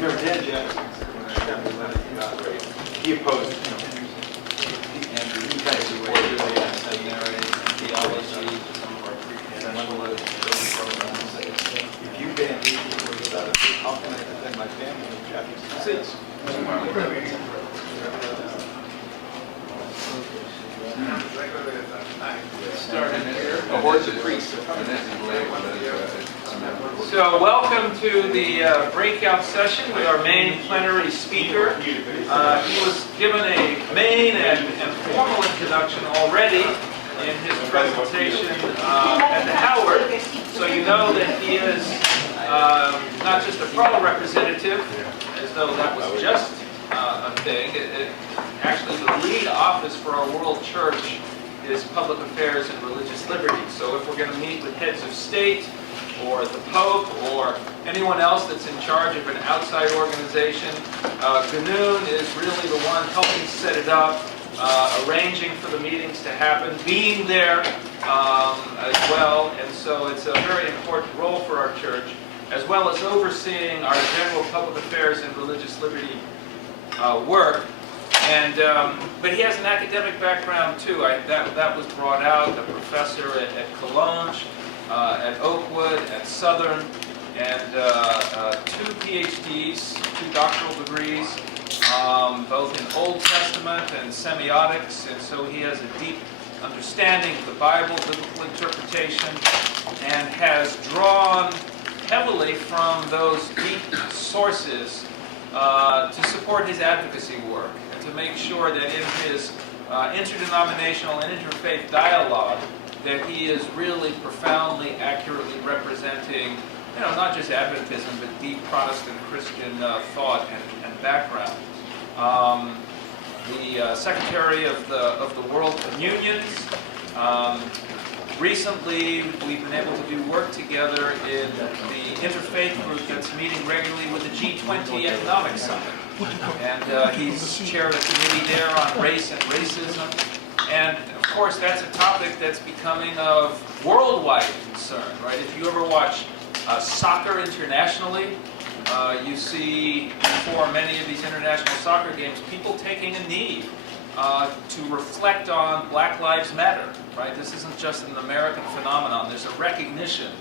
remember Dan Jefferson, he opposed, and he kind of supported seminary, theology, some of our pre-canonical programs. if you ban me, how can I defend my family in Jefferson? A horse of priests. So welcome to the breakout session with our main plenary speaker. He was given a main and formal introduction already in his presentation at the Howard, so you know that he is not just a pro representative, as though that was just a thing. Actually, the lead office for our world church is public affairs and religious liberty. So if we're going to meet with heads of state, or the Pope, or anyone else that's in charge of an outside organization, Ganoon is really the one helping set it up, arranging for the meetings to happen, being there as well. And so it's a very important role for our church, as well as overseeing our general public affairs and religious liberty work. And but he has an academic background too. That was brought out. A professor at Cologne, at Oakwood, at Southern, and 2 PhDs, 2 doctoral degrees, both in Old Testament and semiotics. And so he has a deep understanding of the Bible, biblical interpretation, and has drawn heavily from those deep sources to support his advocacy work, and to make sure that in his interdenominational and interfaith dialogue that he is really profoundly, accurately representing, not just Adventism, but deep Protestant Christian thought and background. The Secretary of the World Communions. Recently, we've been able to do work together in the interfaith group that's meeting regularly with the G20 Economic Summit. And he's chair of the committee there on race and racism. And of course, that's a topic that's becoming of worldwide concern, right? If you ever watch soccer internationally, you see for many of these international soccer games, people taking a knee to reflect on Black Lives Matter, right? This isn't just an American phenomenon. There's a recognition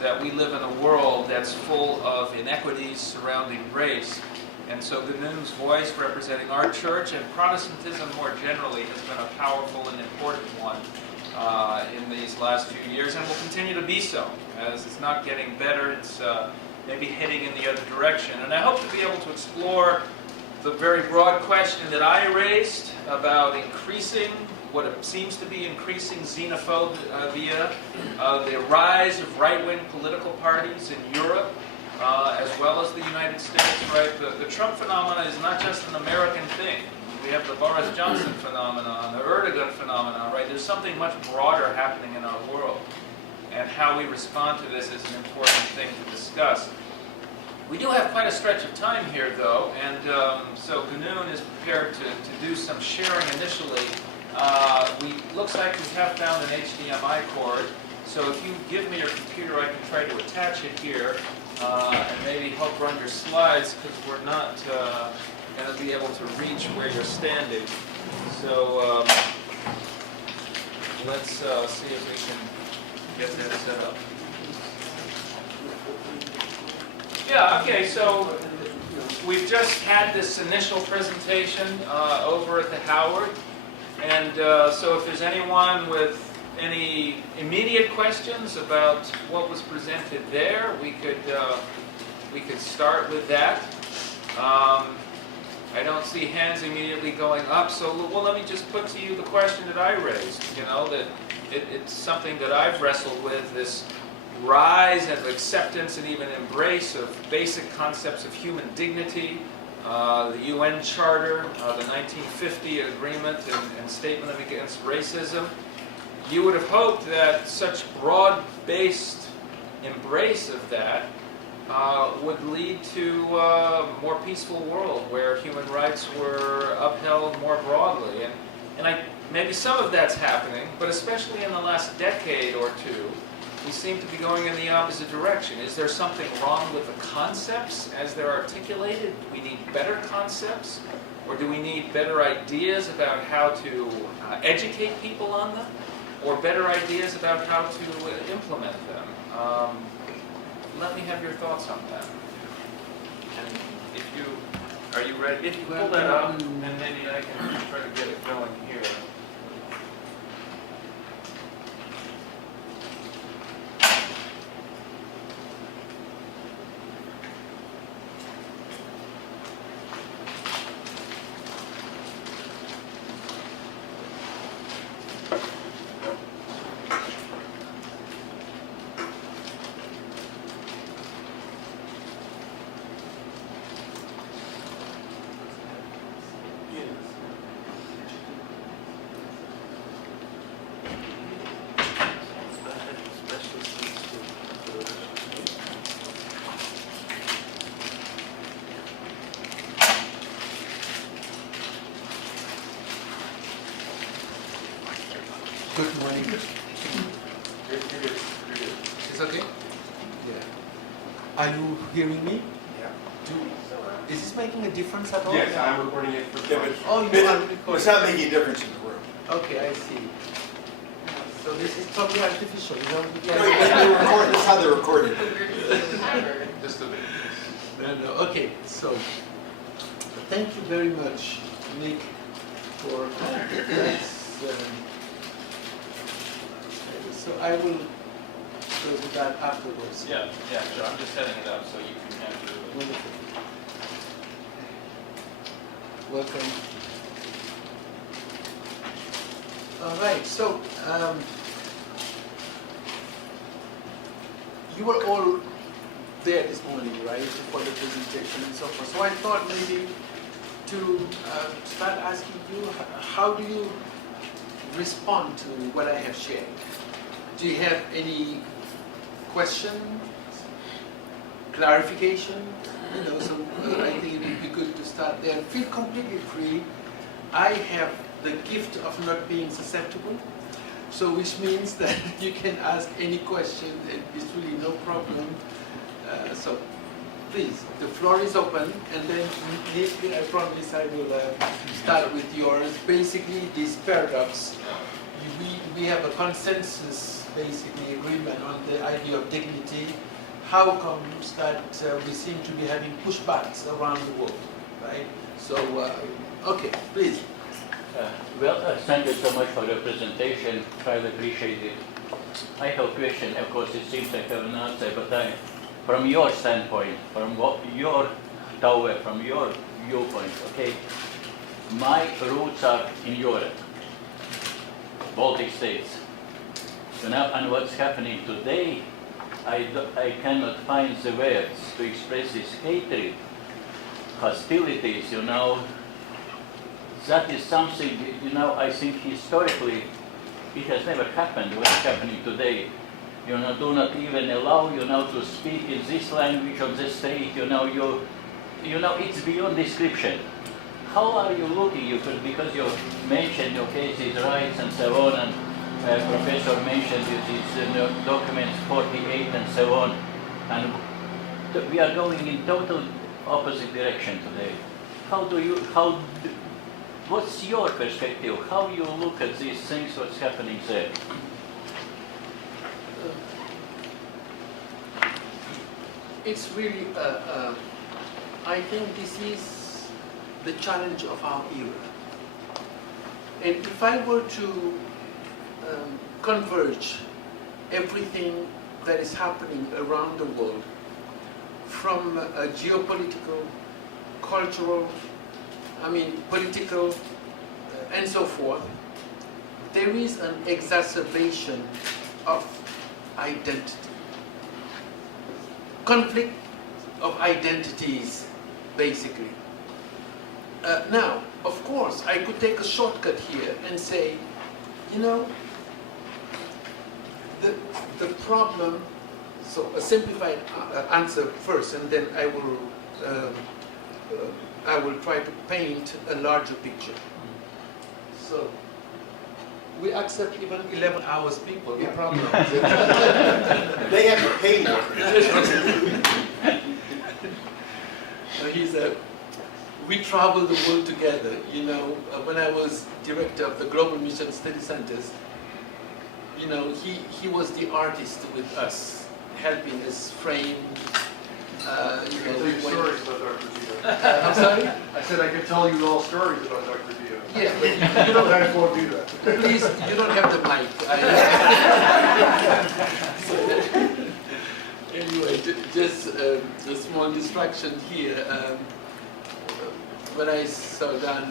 that we live in a world that's full of inequities surrounding race. And so Ganoon's voice, representing our church and Protestantism more generally, has been a powerful and important one in these last few years, and will continue to be so, as it's not getting better. It's maybe heading in the other direction. And I hope to be able to explore the very broad question that I raised about increasing, what seems to be increasing xenophobia, the rise of right-wing political parties in Europe, as well as the United States, right? The Trump phenomenon is not just an American thing. We have the Boris Johnson phenomenon, the Erdogan phenomenon, right? There's something much broader happening in our world. And how we respond to this is an important thing to discuss. We do have quite a stretch of time here, though, and so Ganoon is prepared to do some sharing initially. Looks like we have found an HDMI cord, so if you give me your computer, I can try to attach it here, and maybe help run your slides, because we're not going to be able to reach where you're standing. So let's see if we can get that set up. Yeah, okay, so we've just had this initial presentation over at the Howard, and so if there's anyone with any immediate questions about what was presented there, we could start with that. I don't see hands immediately going up, so well, let me just put to you the question that I raised, that it's something that I've wrestled with, this rise and acceptance and even embrace of basic concepts of human dignity, the UN Charter, the 1950 Agreement and Statement Against Racism. You would have hoped that such broad-based embrace of that would lead to a more peaceful world where human rights were upheld more broadly. And maybe some of that's happening, but especially in the last decade or two, we seem to be going in the opposite direction. Is there something wrong with the concepts as they're articulated? Do we need better concepts? Or do we need better ideas about how to educate people on them? Or better ideas about how to implement them? Let me have your thoughts on that. And if you, are you ready? If you pull that up, and maybe I can try to get it going here. Good morning. You're good. Is okay? Yeah. Are you hearing me? Yeah. Is this making a difference at all? Yes, I'm recording it for Yeah, but Oh, you But are it's recording. not making a difference in the room. Okay, I see. So this is totally artificial, you know? That's how they're recording. Just a bit. No. Okay, so thank you very much, Nick, for this. So I will go to that afterwards. Yeah, sure. I'm just setting it up so you can have it. Wonderful. Welcome. All right, so you were all there this morning, right, for the presentation and so forth. So I thought maybe to start asking you, how do you respond to what I have shared? Do you have any question, clarification? You know, so I think it would be good to start there. Feel completely free. I have the gift of not being susceptible, so which means that you can ask any question. It's really no problem. So please, the floor is open, and then Nick, I promise I will start with yours. Basically, this paradox. We have a consensus, basically, agreement on the idea of dignity. How comes that we seem to be having pushbacks around the world, right? So, okay, please. Thank you so much for your presentation. Highly appreciate it. I have a question. Of course, it seems I have an answer, but from your standpoint, from what your tower, from your viewpoint, okay, my roots are in Europe. Baltic states. You know, and what's happening today, I cannot find the words to express this hatred, hostilities, you know. That is something, you know, I think historically it has never happened. What's happening today, you know, do not even allow, you know, to speak in this language on the street, you know, it's beyond description. How are you looking? Because you mentioned, okay, these rights and so on, and Professor mentioned these documents 48 and so on, and we are going in total opposite direction today. What's your perspective? How you look at these things, what's happening there? It's really, I think this is the challenge of our era. And if I were to converge everything that is happening around the world, from a geopolitical, cultural, political, and so forth, there is an exacerbation of identity. Conflict of identities, basically. Now, of course, I could take a shortcut here and say, you know, the problem, so a simplified answer first, and then I will try to paint a larger picture. So, We accept even 11 hours people, no Yeah. problem. They have to pay more. We travel the world together. You know, when I was director of the Global Mission Study Centers, you know, he was the artist with us, helping us frame. You I know, can tell we you went- stories about Dr. Dio. I'm sorry? I said I could tell you all stories about Dr. Dio. Yeah, but You don't guys won't do that. please, you don't have the mic. Anyway, just a small distraction here. When I saw that,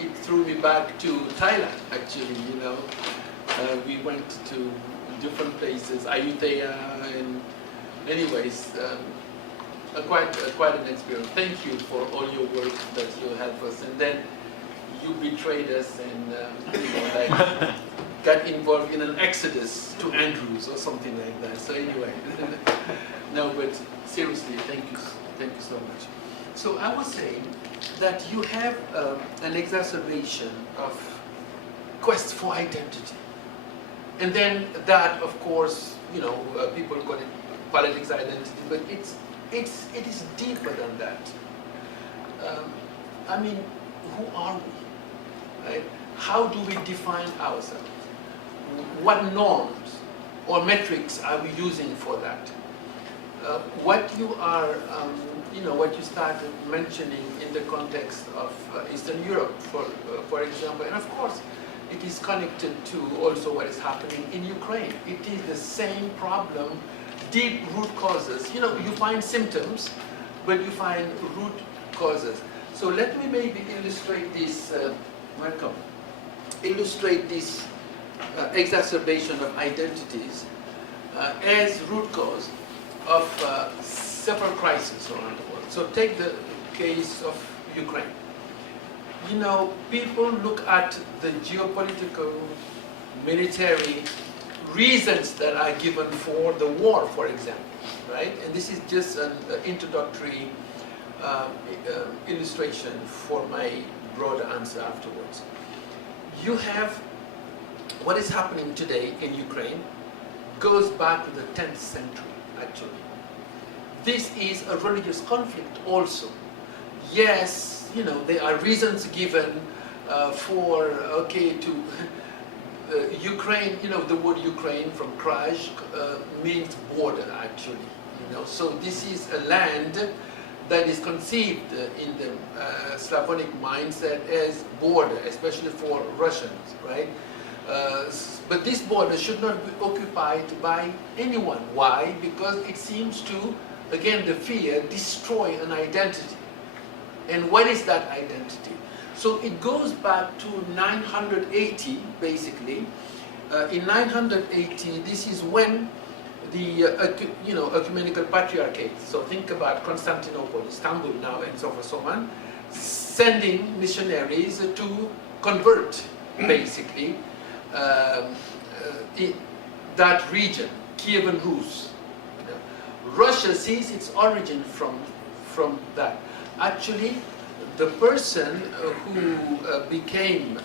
it threw me back to Thailand, actually, you know. We went to different places, Ayutthaya, and anyways, quite an experience. Thank you for all your work that you helped us. And then you betrayed us and you know, like, got involved in an exodus to Andrews or something like that. So anyway, no, but seriously, thank you so much. So I was saying that you have an exacerbation of quest for identity. And then that, of course, you know, people call it politics identity, but it is deeper than that. I mean, who are we? Right? How do we define ourselves? What norms or metrics are we using for that? What you are, you know, what you started mentioning in the context of Eastern Europe, for example, and of course, it is connected to also what is happening in Ukraine. It is the same problem, deep root causes. You know, you find symptoms, but you find root causes. So let me maybe illustrate this, illustrate this exacerbation of identities as root cause of several crises around the world. So take the case of Ukraine. You know, people look at the geopolitical, military reasons that are given for the war, for example, right? And this is just an introductory illustration for my broader answer afterwards. You have what is happening today in Ukraine goes back to the 10th century, actually. This is a religious conflict also. Yes, you know, there are reasons given for, okay, to Ukraine, you know, the word Ukraine from Kraj means border, actually. You know, so this is a land that is conceived in the Slavonic mindset as border, especially for Russians, right? But this border should not be occupied by anyone. Why? Because it seems to, again, the fear, destroy an identity. And what is that identity? So it goes back to 980, basically. In 980, this is when the ecumenical patriarchate, so think about Constantinople, Istanbul now, and so forth, so on, sending missionaries to convert, basically, that region, Kievan Rus. Russia sees its origin from that. Actually, the person who became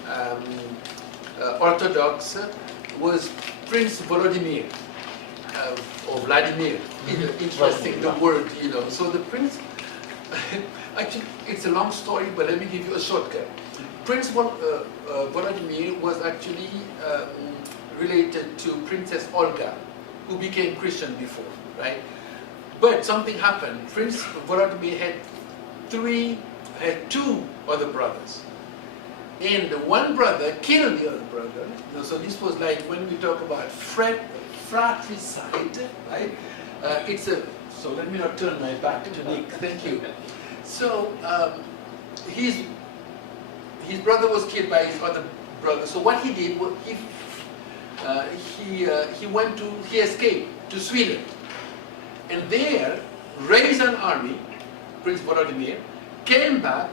Orthodox was Prince Volodymyr, or Vladimir. Interesting, the word, you know. So the prince, actually, it's a long story, but let me give you a shortcut. Prince Volodymyr was actually related to Princess Olga, who became Christian before, right? But something happened. Prince Volodymyr had two other brothers. And the one brother killed the other brother. You know, so this was like when we talk about fratricide, right? So let me not turn my back to Nick, thank you. So his brother was killed by his other brother. So what he did was he escaped to Sweden. And there raised an army, Prince Volodymyr, came back,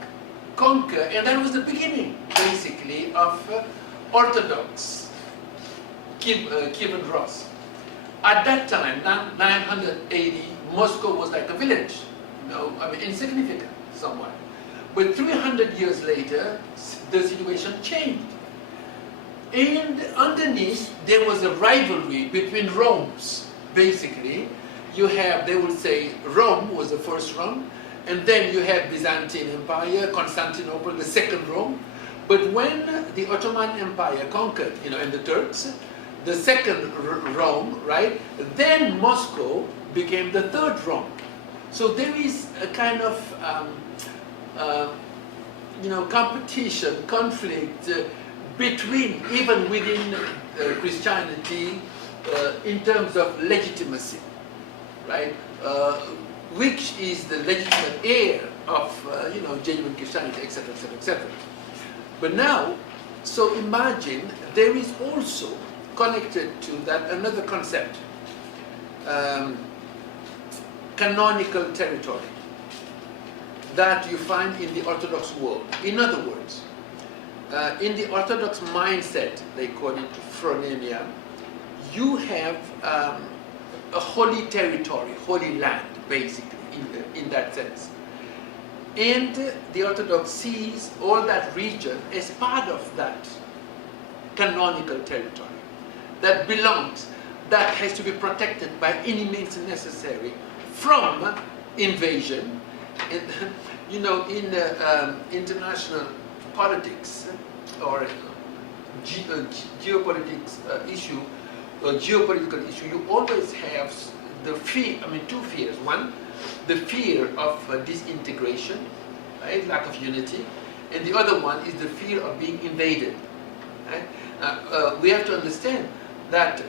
conquered, and that was the beginning, basically, of Orthodox Kievan Rus. At that time, 980, Moscow was like a village, you know, I mean, insignificant somewhat. But 300 years later, the situation changed. And underneath, there was a rivalry between Romes. Basically, you have, they would say, Rome was the first Rome, and then you have Byzantine Empire, Constantinople, the second Rome. But when the Ottoman Empire conquered, and the Turks, the second Rome, right? Then Moscow became the third Rome. So there is a kind of, competition, conflict between, even within Christianity, in terms of legitimacy, right? Which is the legitimate heir of, genuine Christianity, etc., etc., etc. But now, so imagine there is also connected to that another concept, canonical territory, that you find in the Orthodox world. In other words, in the Orthodox mindset, they call it phronemia, you have a holy territory, holy land, basically, in that sense. And the Orthodox sees all that region as part of that canonical territory that belongs, that has to be protected by any means necessary from invasion. And, in international politics or geopolitical issue, you always have the fear, two fears. One, the fear of disintegration, right? Lack of unity. And the other one is the fear of being invaded. Right? We have to understand that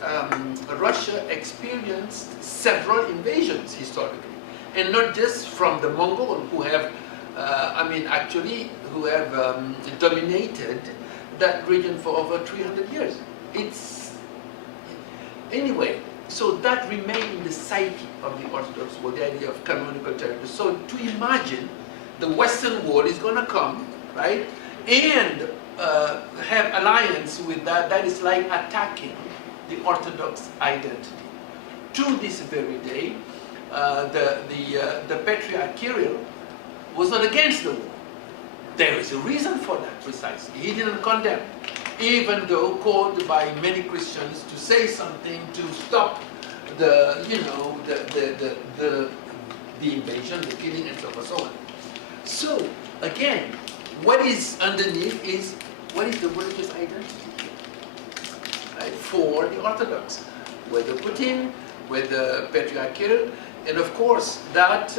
Russia experienced several invasions historically. And not just from the Mongols, who have, who have dominated that region for over 300 years. Anyway, so that remained in the psyche of the Orthodox world, the idea of canonical territory. So to imagine the Western world is going to come, right, and have alliance with that is like attacking the Orthodox identity. To this very day, the Patriarch Kirill was not against the war. There is a reason for that, precisely. He didn't condemn, even though called by many Christians to say something to stop the invasion, the killing, and so forth, so on. So again, what is underneath is what is the religious identity, right, for the Orthodox, whether Putin, whether Patriarch Kirill, and of course that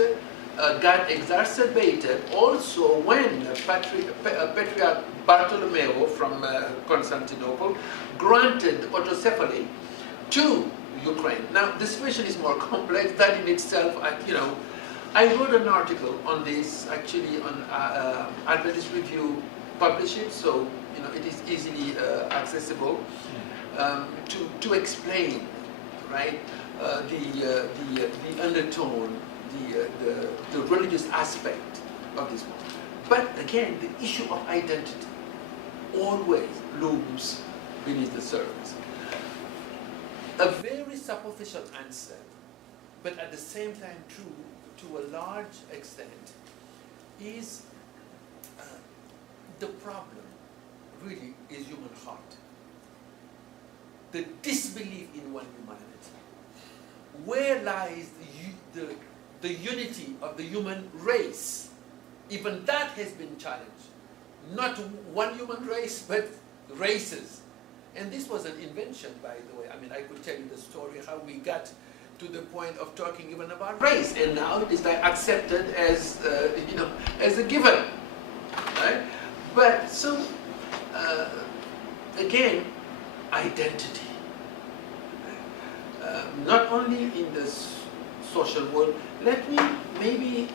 got exacerbated also when Patriarch Bartolomeo from Constantinople granted autocephaly to Ukraine. Now the situation is more complex. That in itself, I wrote an article on this actually on Adventist Review published it, so it is easily accessible to explain, right, the undertone, the religious aspect of this one. But again, the issue of identity always looms beneath the surface. A very superficial answer, but at the same time true to a large extent, is the problem really is human heart. The disbelief in one humanity. Where lies the unity of the human race? Even that has been challenged. Not one human race, but races. And this was an invention, by the way. I could tell you the story how we got to the point of talking even about race, and now it is like accepted as as a given, right? But so again, identity. Not only in the social world. Let me maybe.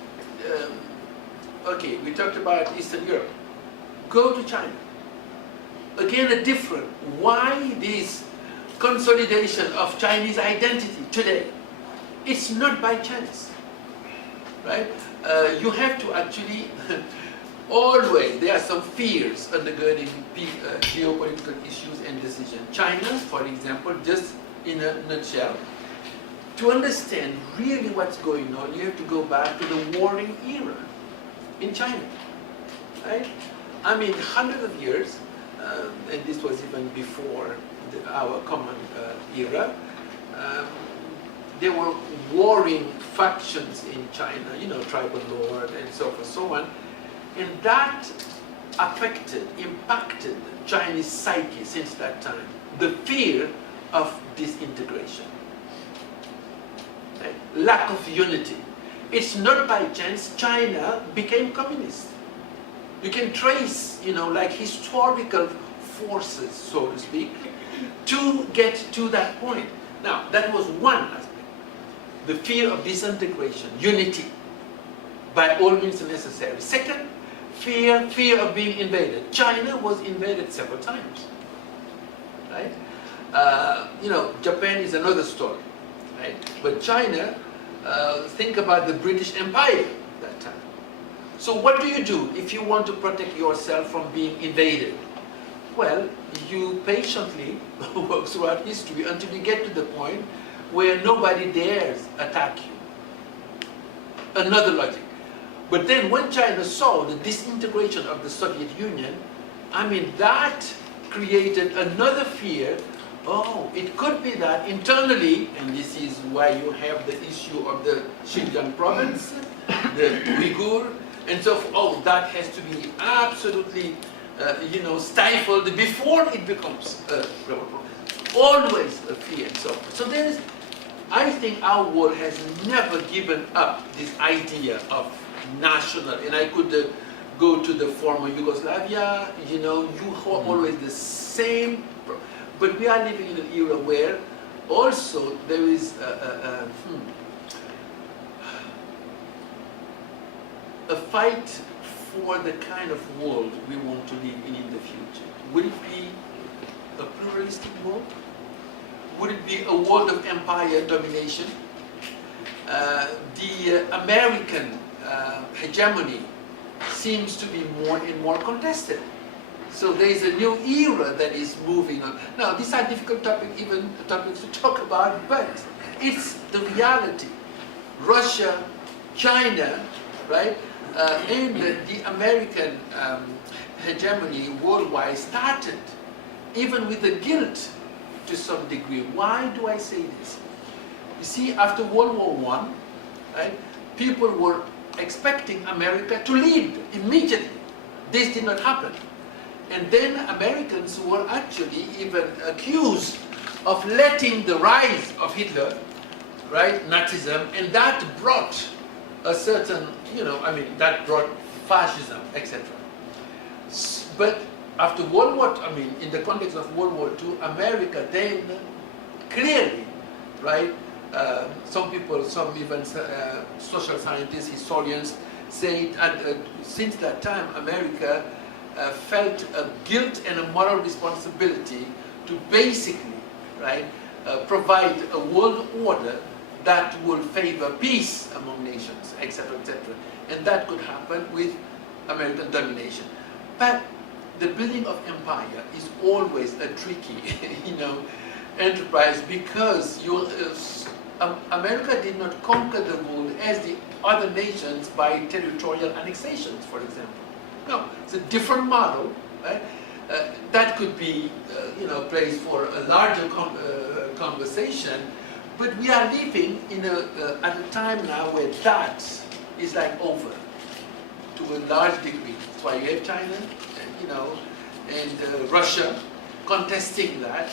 Okay, we talked about Eastern Europe. Go to China. Again, a different. Why this consolidation of Chinese identity today? It's not by chance, right? You have to actually always, there are some fears undergirding geopolitical issues and decisions. China, for example, just in a nutshell, to understand really what's going on, you have to go back to the warring era in China, right? Hundreds of years, and this was even before our common era. There were warring factions in China, you know, tribal lord and so forth, so on, and that affected, impacted Chinese psyche since that time. The fear of disintegration, right? Lack of unity. It's not by chance China became communist. You can trace, you know, like historical forces, so to speak, to get to that point. Now, that was one aspect. The fear of disintegration, unity, by all means necessary. Second, fear of being invaded. China was invaded several times, right? You know, Japan is another story, right? But China, think about the British Empire at that time. So what do you do if you want to protect yourself from being invaded? Well, you patiently work throughout history until you get to the point where nobody dares attack you. Another logic. But then when China saw the disintegration of the Soviet Union, I mean, that created another fear. Oh, it could be that internally, and this is why you have the issue of the Xinjiang province, the Uyghur, and so forth. Oh, that has to be absolutely, you know, stifled before it becomes a problem. Always a fear and so forth. So there is, I think our world has never given up this idea of national, and I could go to the former Yugoslavia, you know, you have always the same, but we are living in an era where also there is a fight for the kind of world we want to live in the future. Would it be a pluralistic world? Would it be a world of empire domination? The American hegemony seems to be more and more contested. So there is a new era that is moving on. Now, these are difficult topics to talk about, but it's the reality. Russia, China, right, and the American hegemony worldwide started even with the guilt to some degree. Why do I say this? You see, after World War I, right, people were expecting America to lead immediately. This did not happen. And then Americans were actually even accused of letting the rise of Hitler, right, Nazism, and that brought a certain, you know, I mean, that brought fascism, etc. But after World War, I mean, in the context of World War II, America then clearly, right, some people, some even social scientists, historians say since that time, America felt a guilt and a moral responsibility to basically, right, provide a world order that will favor peace among nations, etc., etc. And that could happen with American domination. But the building of empire is always a tricky, you know, enterprise, because America did not conquer the world as the other nations by territorial annexations, for example. No, it's a different model, right? That could be, you know, place for a larger conversation, but we are living in at a time now where that is like over to a large degree. That's why you have China, you know, and Russia contesting that.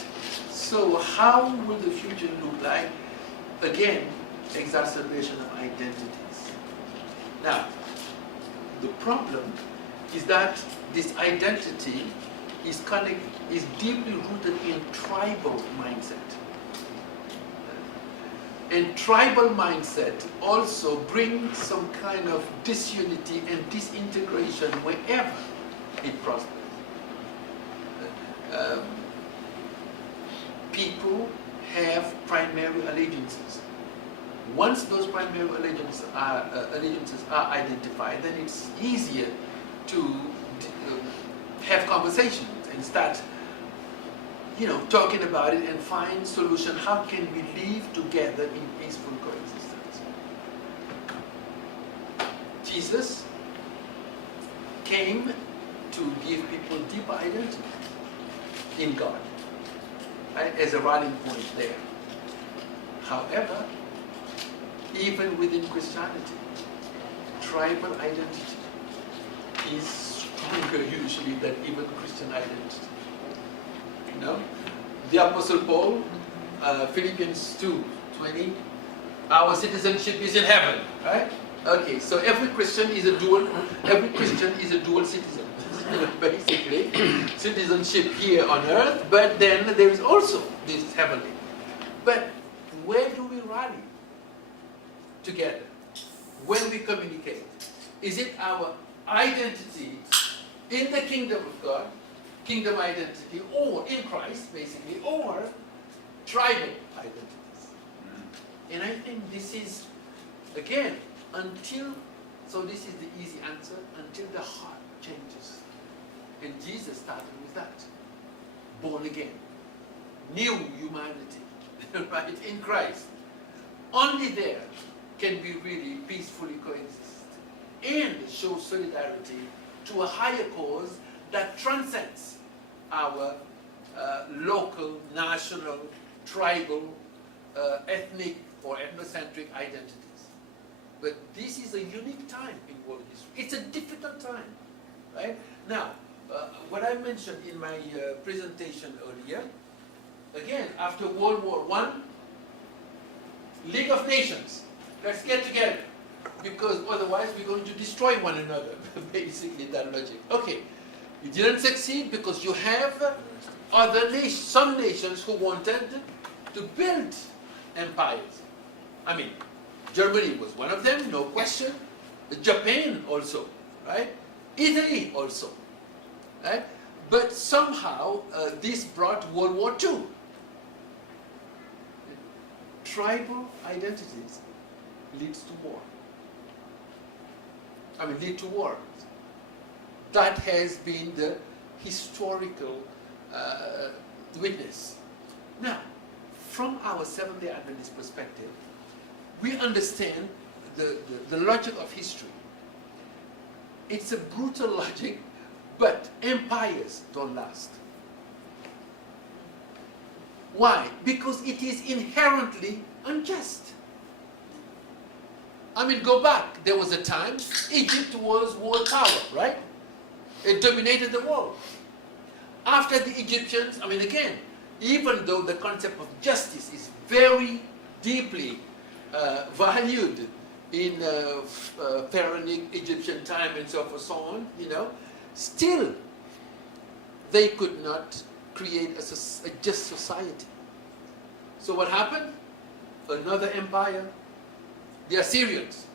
So how will the future look like? Again, exacerbation of identities. Now, the problem is that this identity is deeply rooted in tribal mindset. And tribal mindset also brings some kind of disunity and disintegration wherever it prospers. People have primary allegiances. Once those primary allegiances are identified, then it's easier to have conversations and start, you know, talking about it and find solution. How can we live together in peaceful coexistence? Jesus came to give people deeper identity in God, right, as a rallying point there. However, even within Christianity, tribal identity is stronger usually than even Christian identity. You know, the Apostle Paul, Philippians 2:20, our citizenship is in heaven, right? Okay, so every Christian is a dual citizen. Basically, citizenship here on earth, but then there is also this heavenly. But where do we rally together when we communicate? Is it our identity in the kingdom of God, kingdom identity, or in Christ, basically, or tribal identities? And I think this is, again, so this is the easy answer, until the heart changes. And Jesus started with that. Born again. New humanity, right, in Christ. Only there can we really peacefully coexist and show solidarity to a higher cause that transcends our local, national, tribal, ethnic or ethnocentric identities. But this is a unique time in world history. It's a difficult time, right? Now, what I mentioned in my presentation earlier, again, after World War I, League of Nations, let's get together, because otherwise we're going to destroy one another, basically that logic. Okay, you didn't succeed because you have some nations who wanted to build empires. I mean, Germany was one of them, no question. Japan also, right? Italy also, right? But somehow this brought World War II. Tribal identities leads to war. I mean, lead to war. That has been the historical witness. Now, from our Seventh-day Adventist perspective, we understand the logic of history. It's a brutal logic, but empires don't last. Why? Because it is inherently unjust. I mean, go back. There was a time Egypt was world power, right? It dominated the world. After the Egyptians, I mean, again, even though the concept of justice is very deeply valued in Pharaonic Egyptian time and so forth, so on, you know, still they could not create a just society. So what happened? Another empire, the Assyrians.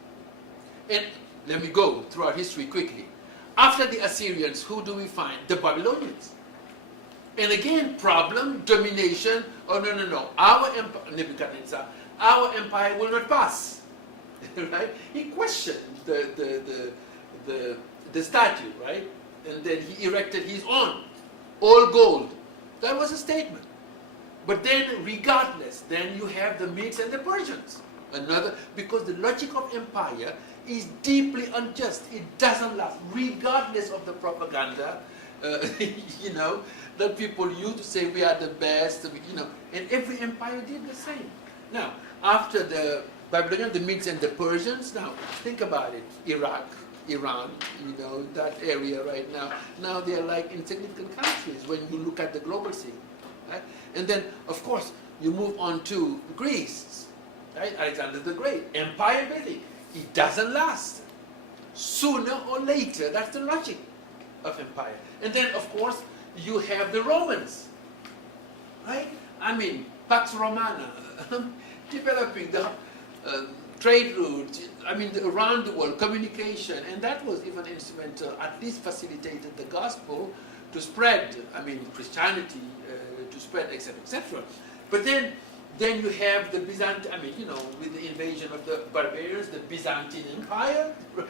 And let me go through our history quickly. After the Assyrians, who do we find? The Babylonians. And again, problem, domination. Oh, no. Our empire, Nebuchadnezzar, our empire will not pass. Right? He questioned the statue, right? And then he erected his own, all gold. That was a statement. But then, regardless, then you have the Medes and the Persians. Another, because the logic of empire is deeply unjust. It doesn't last, regardless of the propaganda, you know, that people use to say we are the best, you know, and every empire did the same. Now, after the Babylonians, the Medes and the Persians, now think about it, Iraq, Iran, you know, that area right now, now they're like insignificant countries when you look at the global scene. Right? And then, of course, you move on to Greece, right? Alexander the Great, empire building. It doesn't last. Sooner or later, that's the logic of empire. And then, of course, you have the Romans, right? I mean, Pax Romana, developing the trade routes, I mean, around the world, communication, and that was even instrumental, at least facilitated the gospel to spread, I mean, Christianity to spread, etc., etc. But then you have the Byzantine, I mean, you know, with the invasion of the barbarians, the Byzantine Empire, right?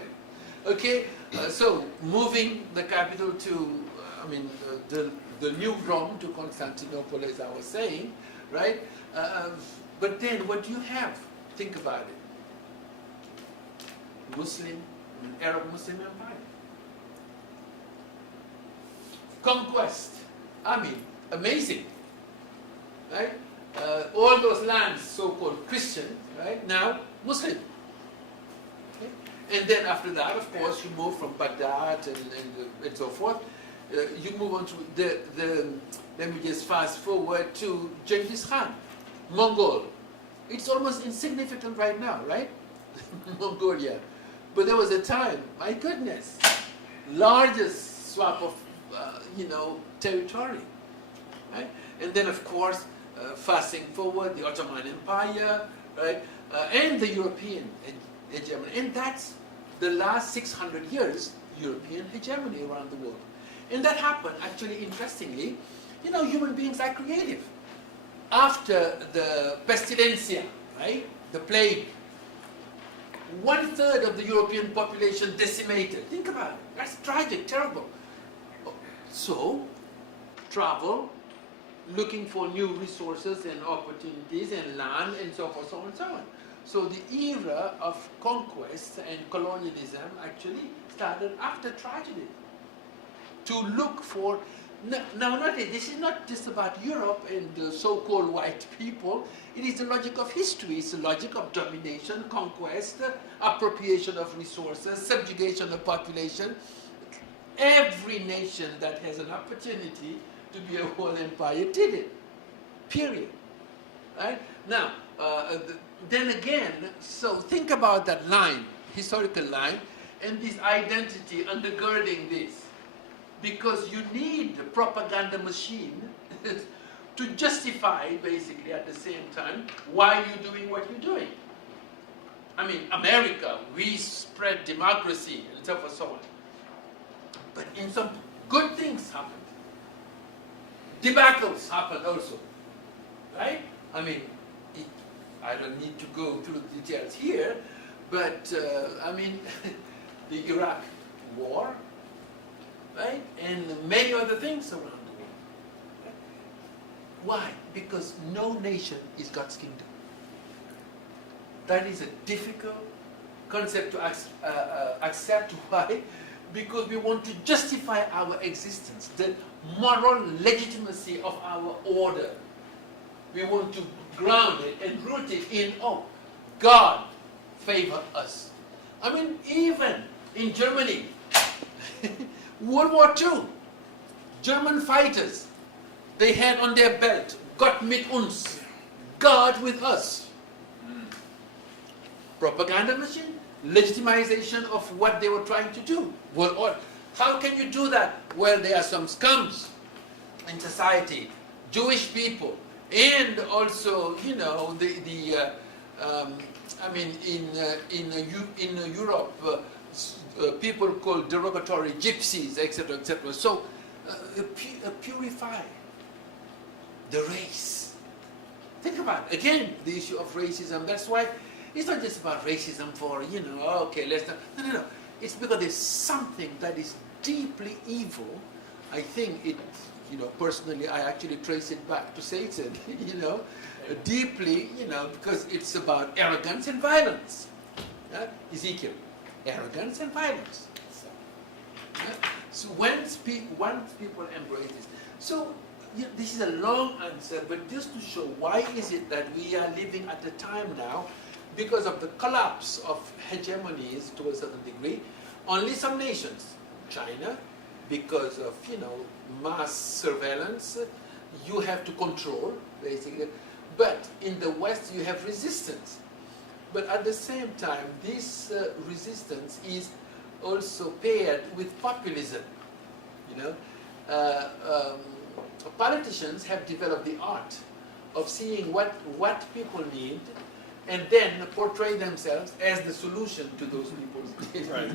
Okay, so moving the capital to, I mean, the new Rome to Constantinople, as I was saying, right? But then what do you have? Think about it. Muslim, Arab Muslim Empire. conquest. I mean, amazing, right? All those lands, so-called Christian, right? Now Muslim. Okay? And then after that, of course, you move from Baghdad and so forth. You move on to let me just fast forward to Genghis Khan, Mongol. It's almost insignificant right now, right? Mongolia. But there was a time, my goodness, largest swath of, territory, right? And then, of course, fasting forward, the Ottoman Empire, right? And the European hegemony. And that's the last 600 years, European hegemony around the world. And that happened, actually, interestingly, human beings are creative. After the pestilencia, right, the plague, 1/3 of the European population decimated. Think about it. That's tragic, terrible. So, travel, looking for new resources and opportunities and land and so forth, so on and so on. So the era of conquest and colonialism actually started after tragedy. To look for, this is not just about Europe and the so-called white people. It is the logic of history. It's the logic of domination, conquest, appropriation of resources, subjugation of population. Every nation that has an opportunity to be a whole empire did it. Period. Right? Now, then again, so think about that line, historical line, and this identity undergirding this. Because you need a propaganda machine to justify, basically, at the same time, why you're doing what you're doing. I mean, America, we spread democracy, and so forth, so on. But in some good things happened. Debacles happened also, right? I mean, I don't need to go through the details here, but I mean, the Iraq War, right? And many other things around the world. Right? Why? Because no nation is God's kingdom. That is a difficult concept to accept. Why? Because we want to justify our existence, the moral legitimacy of our order. We want to ground it and root it in, God favored us. I mean, even in Germany, World War II, German fighters, they had on their belt, Gott mit uns, God with us. Propaganda machine, legitimization of what they were trying to do. Well, how can you do that? Well, there are some scums in society, Jewish people, and also, I mean, in Europe, people called derogatory gypsies, etc., etc. So, purify the race. Think about it. Again, the issue of racism. That's why it's not just about racism for, okay, let's not. No. It's because there's something that is deeply evil. I think it, personally, I actually trace it back to Satan, deeply, because it's about arrogance and violence. Ezekiel, arrogance and violence. So once people embrace this, so this is a long answer, but just to show why is it that we are living at a time now, because of the collapse of hegemonies to a certain degree, only some nations, China, because of mass surveillance, you have to control basically. But in the West, you have resistance. But at the same time, this resistance is also paired with populism. Politicians have developed the art of seeing what people need, and then portray themselves as the solution to those people's needs. Right.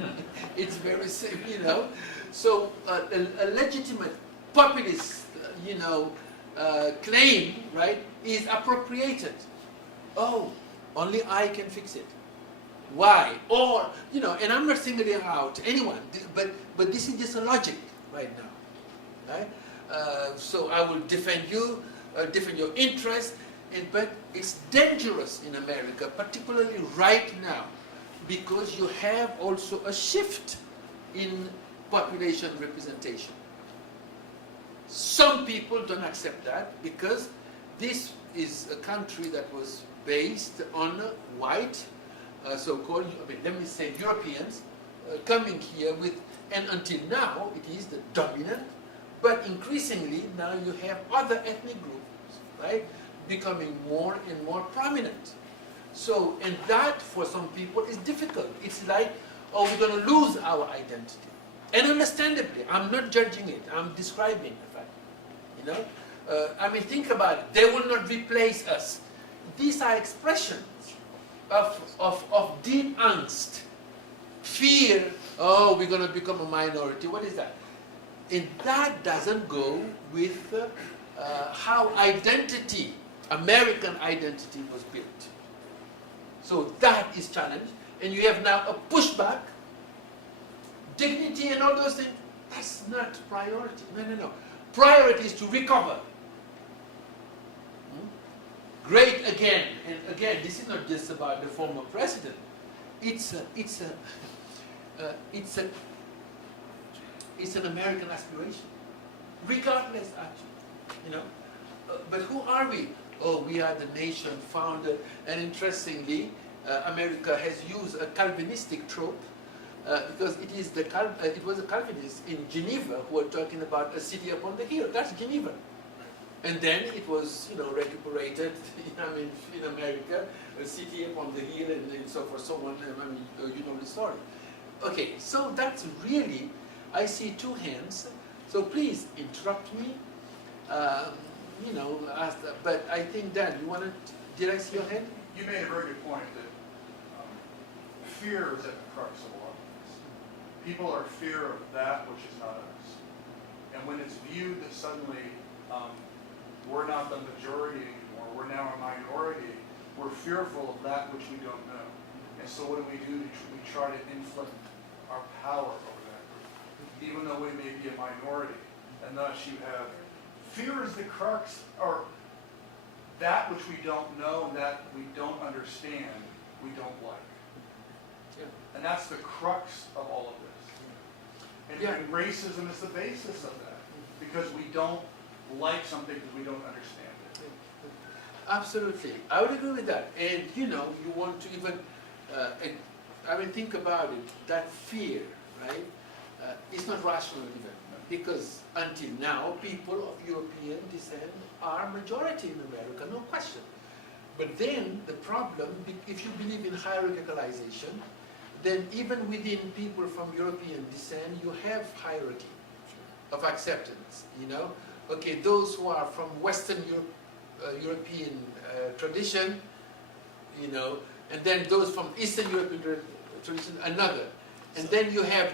It's very simple, So a legitimate populist, claim, right, is appropriated. Oh, only I can fix it. Why? Or, and I'm not singling out anyone, but this is just a logic right now, right? So I will defend you, defend your interests, but it's dangerous in America, particularly right now, because you have also a shift in population representation. Some people don't accept that because this is a country that was based on white, so-called, let me say Europeans, coming here with, and until now it is the dominant, but increasingly now you have other ethnic groups, right, becoming more and more prominent. So, and that for some people is difficult. It's like, oh, we're going to lose our identity. And understandably, I'm not judging it, I'm describing the fact, you know. Think about it, they will not replace us. These are expressions of deep angst, fear, oh, we're going to become a minority. What is that? And that doesn't go with how identity, American identity, was built. So that is challenged, and you have now a pushback, dignity and all those things. That's not priority. No. Priority is to recover. Great again, and again, this is not just about the former president. It's an American aspiration, regardless, actually, you know. But who are we? Oh, we are the nation founded, and interestingly, America has used a Calvinistic trope because it was the Calvinists in Geneva who were talking about a city upon the hill. That's Geneva. And then it was, recuperated, in America, a city upon the hill, and so forth, so on. You know the story. Okay, so that's really, I see two hands. So please interrupt me. But I think, Dan, you want to, did I see your hand? You made a very good point that fear is at the crux of a lot of this. People are fear of that which is not us. And when it's viewed that suddenly we're not the majority anymore, we're now a minority, we're fearful of that which we don't know. And so what do? We try to inflict our power over that group, even though we may be a minority. And thus you have fear is the crux, or that which we don't know and that we don't understand, we don't like. Yeah. And that's the crux of all of this. And, Yeah. and racism is the basis of that, because we don't like something because we don't understand it. Absolutely, I would agree with that. And you want to even, think about it, that fear, right? It's not rational even, because until now, people of European descent are majority in America, no question. But then the problem, if you believe in hierarchicalization, then even within people from European descent, you have hierarchy of acceptance, Okay, those who are from Western European tradition, and then those from Eastern European tradition, another. And then you have,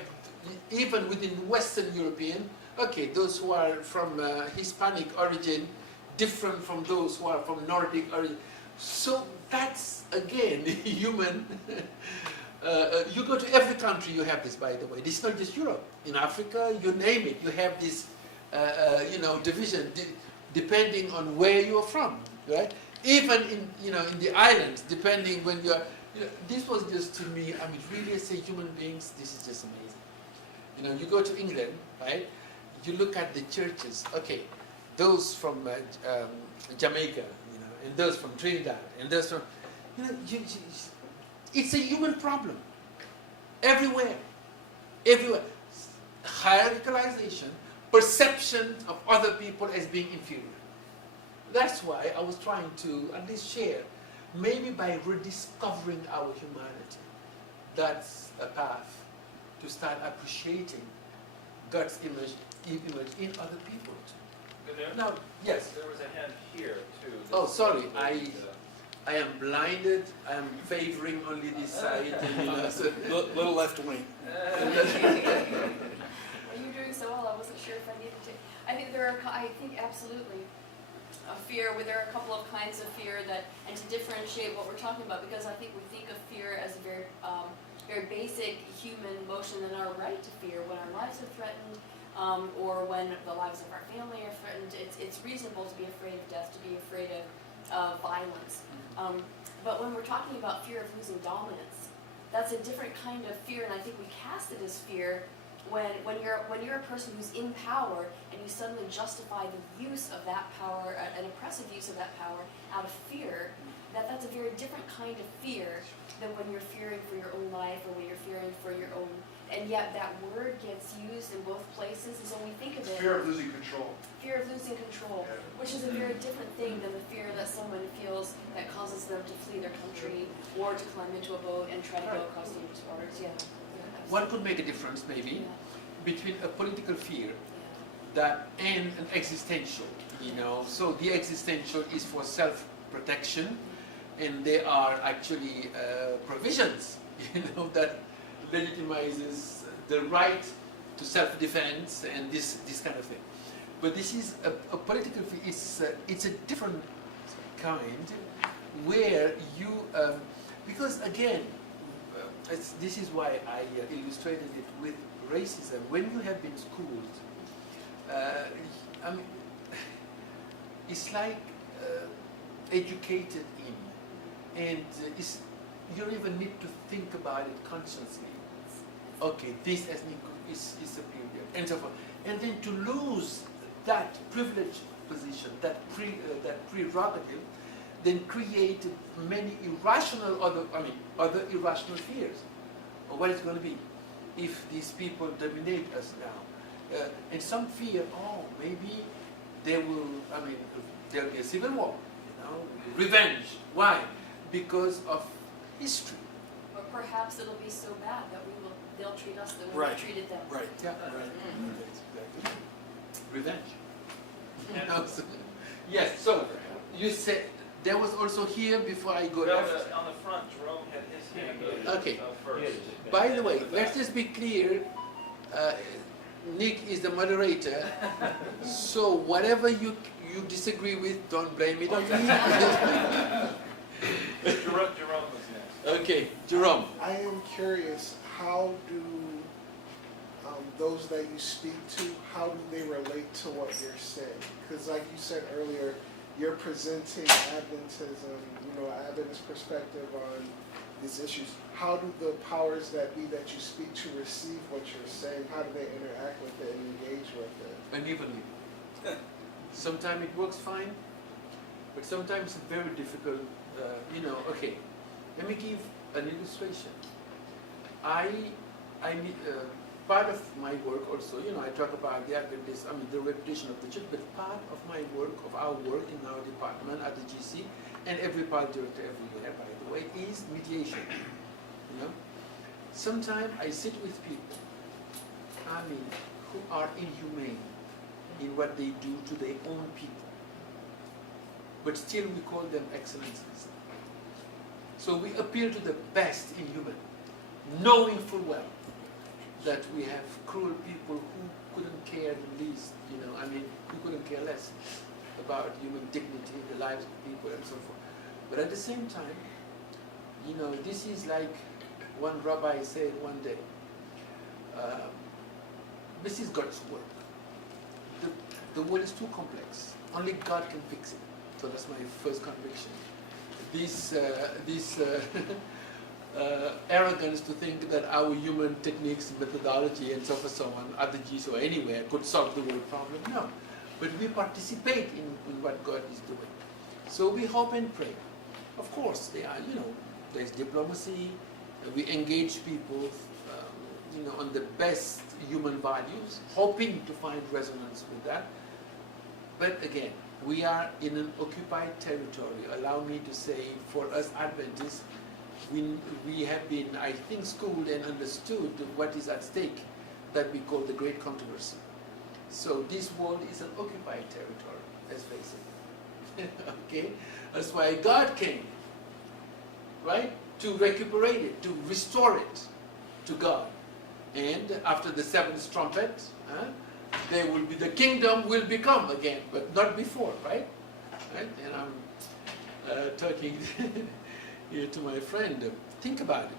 even within Western European, okay, those who are from Hispanic origin, different from those who are from Nordic origin. So that's, again, human. You go to every country, you have this, by the way. This is not just Europe. In Africa, you name it, you have this, division, depending on where you are from, right? Even in the islands, depending when you are, this was just to me, really as a human beings, this is just amazing. You go to England, right? You look at the churches, okay, those from Jamaica, and those from Trinidad, and those from, it's a human problem. Everywhere. Hierarchicalization, perception of other people as being inferior. That's why I was trying to at least share, maybe by rediscovering our humanity, that's a path to start appreciating God's image in other people. Now, yes. There was a hand here, too. Oh, sorry, I am blinded. I am favoring only this side. Little left wing. Well, you're doing so well. I wasn't sure if I needed to. I think absolutely a fear. Where there are a couple of kinds of fear and to differentiate what we're talking about, because I think we think of fear as a very, very basic human emotion, and our right to fear when our lives are threatened, or when the lives of our family are threatened. It's reasonable to be afraid of death, to be afraid of violence. But when we're talking about fear of losing dominance, that's a different kind of fear, and I think we cast it as fear when you're a person who's in power and you suddenly justify the use of that power, an oppressive use of that power, out of fear, that's a very different kind of fear than when you're fearing for your own life or when you're fearing for your own. And yet that word gets used in both places, and so when we think of it, Fear of losing control. fear of losing control, Yeah. which is a very different thing than the fear that someone feels that causes them to flee their country or to climb into a boat and try to go across the borders. Yeah. One could make a difference maybe Yeah. between a political fear Yeah. that and an existential, you know. So the existential is for self-protection, and there are actually provisions, you know, that legitimizes the right to self-defense and this kind of thing. But this is a political fear. It's a different kind where you because again. This is why I illustrated it with racism. When you have been schooled, I mean, it's like educated in, and you don't even need to think about it consciously. Okay, this ethnic group is superior, and so forth. And then to lose that privileged position, that prerogative, then create many other irrational fears of what it's going to be if these people dominate us now. And some fear, maybe there'll be a civil war, you know, revenge. Why? Because of history. Or perhaps it'll be so bad that they'll treat us the way Right. we treated them. Right. Yeah. Right. Exactly. Revenge. Yes, so you said there was also here before I go left. On the front, Jerome had his hand up Okay. first. By the way, let's just be clear. Nick is the moderator, so whatever you disagree with, don't blame it on me. Jerome was next. Okay, Jerome. I am curious, how do those that you speak to, how do they relate to what you're saying? Because like you said earlier, you're presenting Adventism, Adventist perspective on these issues. How do the powers that be that you speak to receive what you're saying? How do they interact with it and engage with it? Unevenly. Sometimes it works fine, but sometimes it's very difficult. Okay, let me give an illustration. Part of my work also, I talk about the Adventist, the reputation of the church, but part of my work, of our work in our department at the GC, and every part director everywhere, by the way, is mediation. Sometimes I sit with people, who are inhumane in what they do to their own people, but still we call them excellencies. So we appeal to the best in human, knowing full well that we have cruel people who couldn't care the least, who couldn't care less about human dignity, the lives of people, and so forth. But at the same time, this is like one rabbi said one day, this is God's work. The world is too complex. Only God can fix it. So that's my first conviction. This arrogance to think that our human techniques, methodology, and so on, at the GC or anywhere, could solve the world problem. No. But we participate in what God is doing. So we hope and pray. Of course, there's diplomacy. We engage people, on the best human values, hoping to find resonance with that. But again, we are in an occupied territory. Allow me to say, for us Adventists, we have been, I think, schooled and understood what is at stake that we call the Great Controversy. So this world is an occupied territory, let's face it. Okay? That's why God came, right? To recuperate it, to restore it to God. And after the seventh trumpet, the kingdom will become again, but not before, right? And I'm talking here to my friend. Think about it.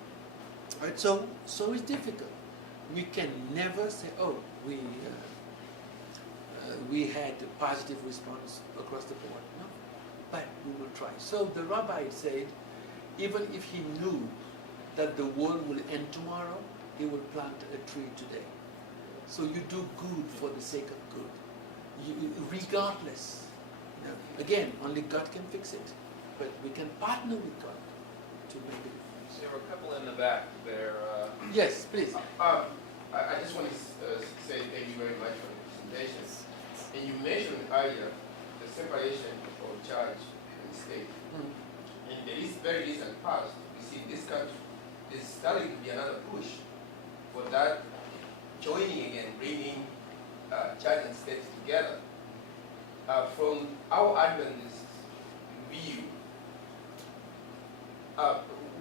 Right? So it's difficult. We can never say, we had a positive response across the board. No, but we will try. So the rabbi said, even if he knew that the world will end tomorrow, he would plant a tree today. So you do good for the sake of good, regardless. You know, again, only God can fix it, but we can partner with God to make it. There were a couple in the back there. Yes, please. I just want to say thank you very much for the presentation. And you mentioned earlier the separation of church and state. Mm. In the very recent past, we see this country is starting to be another push for that joining again, bringing church and state together. From our Adventist view,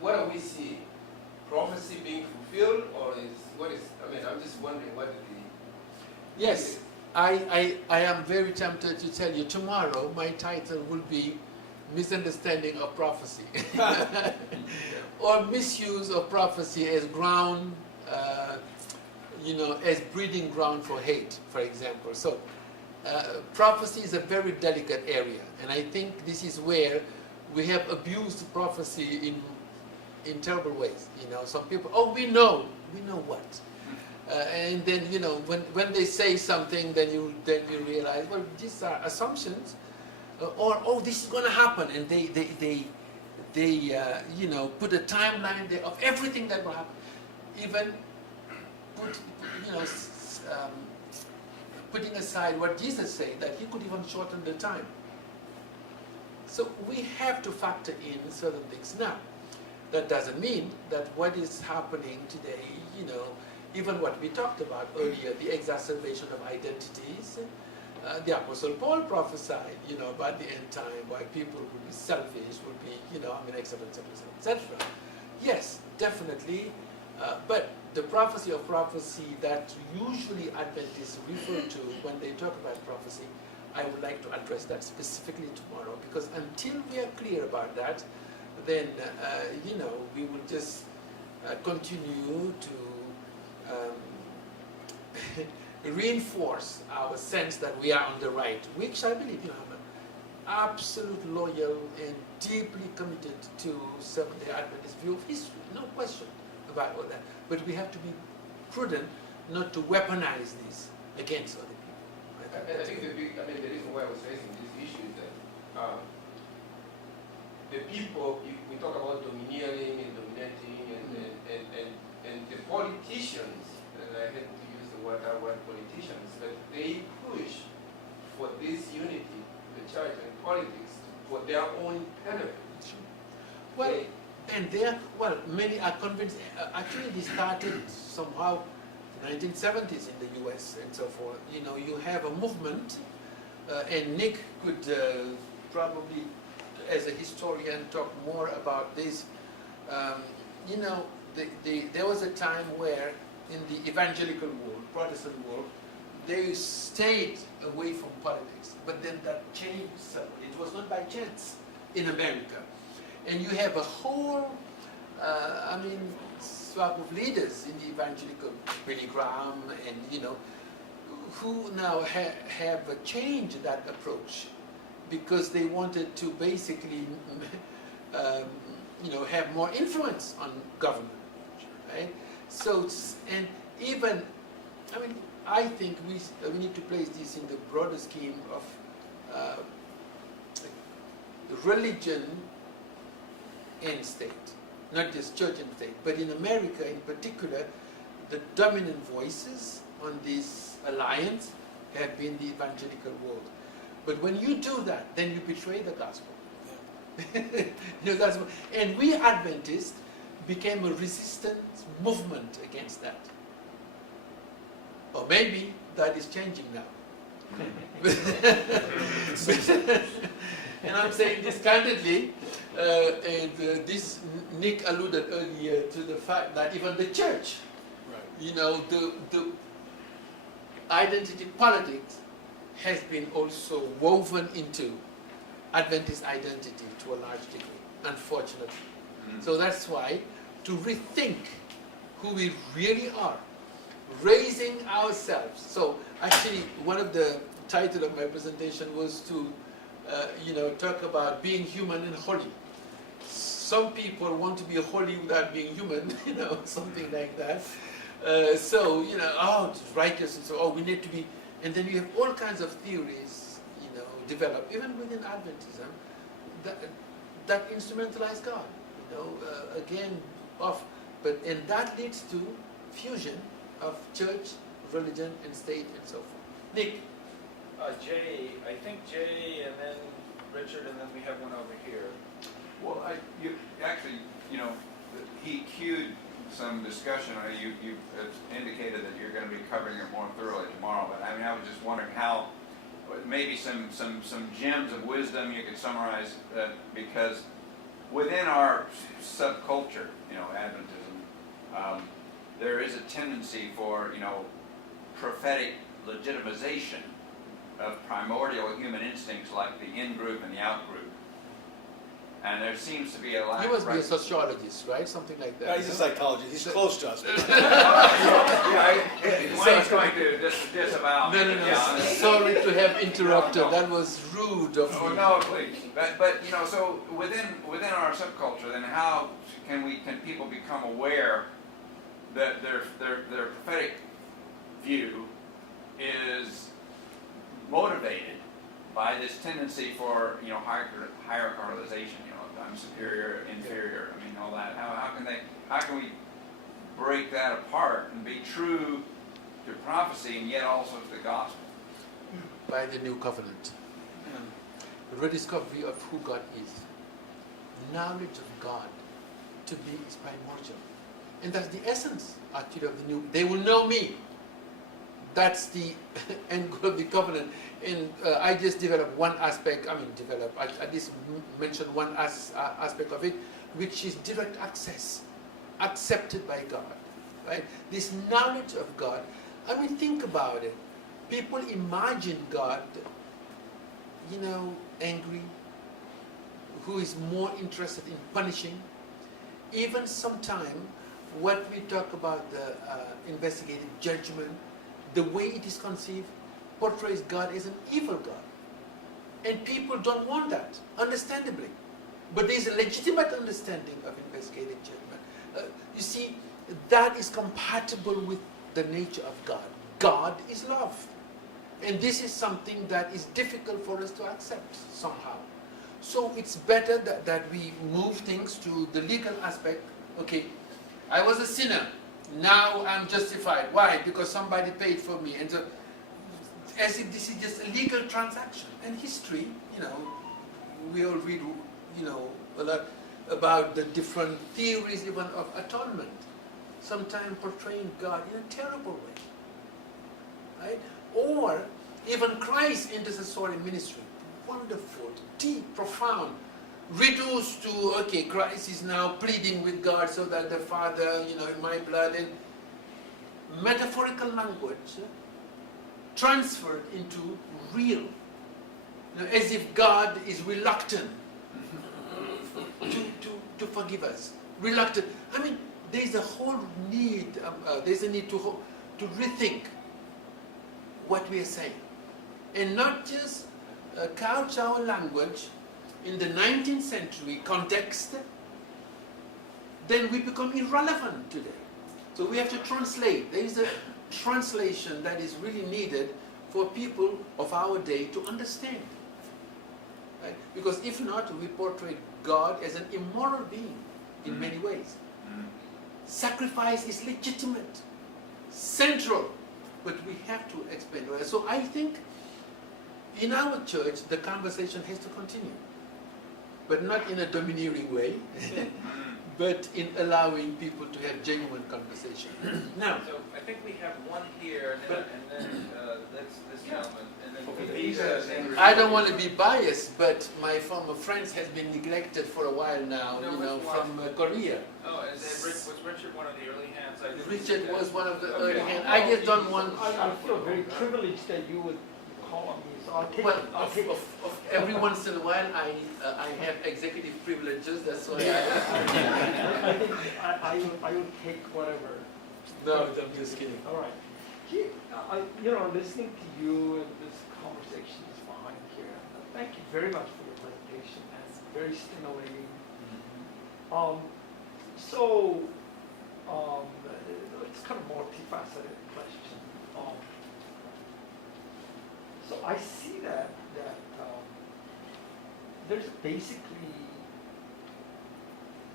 what do we see? Prophecy being fulfilled, or I'm just wondering what the... Yes, I am very tempted to tell you tomorrow my title will be Misunderstanding of Prophecy or Misuse of Prophecy as ground, as breeding ground for hate, for example. So prophecy is a very delicate area, and I think this is where we have abused prophecy in terrible ways. Some people, we know what? And then, when they say something, then you realize, well, these are assumptions, or this is going to happen, and they put a timeline there of everything that will happen. Even putting aside what Jesus said, that he could even shorten the time. So we have to factor in certain things. Now, that doesn't mean that what is happening today, even what we talked about earlier, the exacerbation of identities, the Apostle Paul prophesied, about the end time, why people would be selfish, would be, etc., etc. Yes, definitely, but the prophecy of prophecy that usually Adventists refer to when they talk about prophecy, I would like to address that specifically tomorrow, because until we are clear about that, then, we will just continue to reinforce our sense that we are on the right, which I believe, I'm absolute loyal and deeply committed to Seventh-day Adventist view of history, no question about all that. But we have to be prudent not to weaponize this against other people. I think the reason why I was raising this issue is that the people, if we talk about domineering and dominating, and the politicians, and I hate to use the word politicians, but they push for this unity, the church and politics, for their own benefit. Well, many are convinced. Actually, this started somehow in the 1970s in the U.S. and so forth. You have a movement, and Nick could probably, as a historian, talk more about this. There was a time where in the evangelical world, Protestant world, they stayed away from politics, but then that changed suddenly. It was not by chance in America. And you have a whole, swap of leaders in the evangelical, Billy Graham, and who now have changed that approach because they wanted to basically, have more influence on government, right? So, and even, I think we need to place this in the broader scheme of religion and state, not just church and state, but in America in particular, the dominant voices on this alliance have been the evangelical world. But when you do that, then you betray the gospel. And we Adventists became a resistance movement against that. Or maybe that is changing now. And I'm saying this candidly, this Nick alluded earlier to the fact that even the church, the identity politics has been also woven into Adventist identity to a large degree, unfortunately. So that's why, to rethink who we really are, raising ourselves. So actually, one of the title of my presentation was to, talk about being human and holy. Some people want to be holy without being human, something like that. So, oh, it's righteous, and so, oh, we need to be, and then you have all kinds of theories, develop, even within Adventism, that instrumentalize God, again, and that leads to fusion of church, religion, and state, and so forth. Nick? Jay, I think Jay, and then Richard, and then we have one over here. Well, he cued some discussion. You indicated that you're going to be covering it more thoroughly tomorrow. But I was just wondering how, maybe some gems of wisdom you could summarize, because within our subculture, Adventism, there is a tendency for prophetic legitimization of primordial human instincts like the in-group and the out-group. And there seems to be a lack He of... must be a sociologist, right? Something like that. He's a psychologist. He's close to us. One's going to disavow me. No. Yeah. Sorry to have interrupted. No. That was rude of Oh, me. no, please. But so within our subculture, then how can people become aware that their prophetic view is motivated by this tendency for hierarchization? I'm superior, inferior. All that. How can we break that apart and be true to prophecy and yet also to the gospel? By the new covenant. Rediscovery of who God is. Knowledge of God to be is primordial. And that's the essence, actually, of the new. They will know me. That's the end goal of the covenant. And I just developed one aspect, I just mentioned one aspect of it, which is direct access, accepted by God, right? This knowledge of God, think about it. People imagine God, angry, who is more interested in punishing. Even sometime, what we talk about the investigative judgment, the way it is conceived, portrays God as an evil God. And people don't want that, understandably. But there is a legitimate understanding of investigative judgment. You see, that is compatible with the nature of God. God is love. And this is something that is difficult for us to accept somehow. So it's better that we move things to the legal aspect. Okay, I was a sinner. Now I'm justified. Why? Because somebody paid for me. And so, as if this is just a legal transaction. And history, we all read, a lot about the different theories even of atonement. Sometimes portraying God in a terrible way. Right? Or even Christ's intercessory ministry. Wonderful, deep, profound. Reduced to, okay, Christ is now pleading with God so that the Father, in my blood, and metaphorical language transferred into real. As if God is reluctant to forgive us. Reluctant. There's a whole need, there's a need to rethink what we are saying. And not just couch our language in the 19th century context, then we become irrelevant today. So we have to translate. There is a translation that is really needed for people of our day to understand. Right? Because if not, we portray God as an immoral being in many ways. Sacrifice is legitimate, central, but we have to explain. So I think in our church, the conversation has to continue, but not in a domineering way, but in allowing people to have genuine conversation. Now, So I think we have one here, and then this gentleman, and then Okay. I don't want to be biased, but my former friends has been neglected for a while now, from Korea. Oh, and then was Richard one of the early hands? I didn't see Richard that. was one of the Okay. early hands. I just don't want. I feel very privileged that you would call on me, so I'll take Well, it. I'll take it. every once in a while, I have executive privileges. That's why. I think I will take whatever. No, I'm just kidding. All right. Listening to you and this conversation is fine here. Thank you very much for your presentation. That's very stimulating. So, It's kind of multifaceted question. So I see that there's basically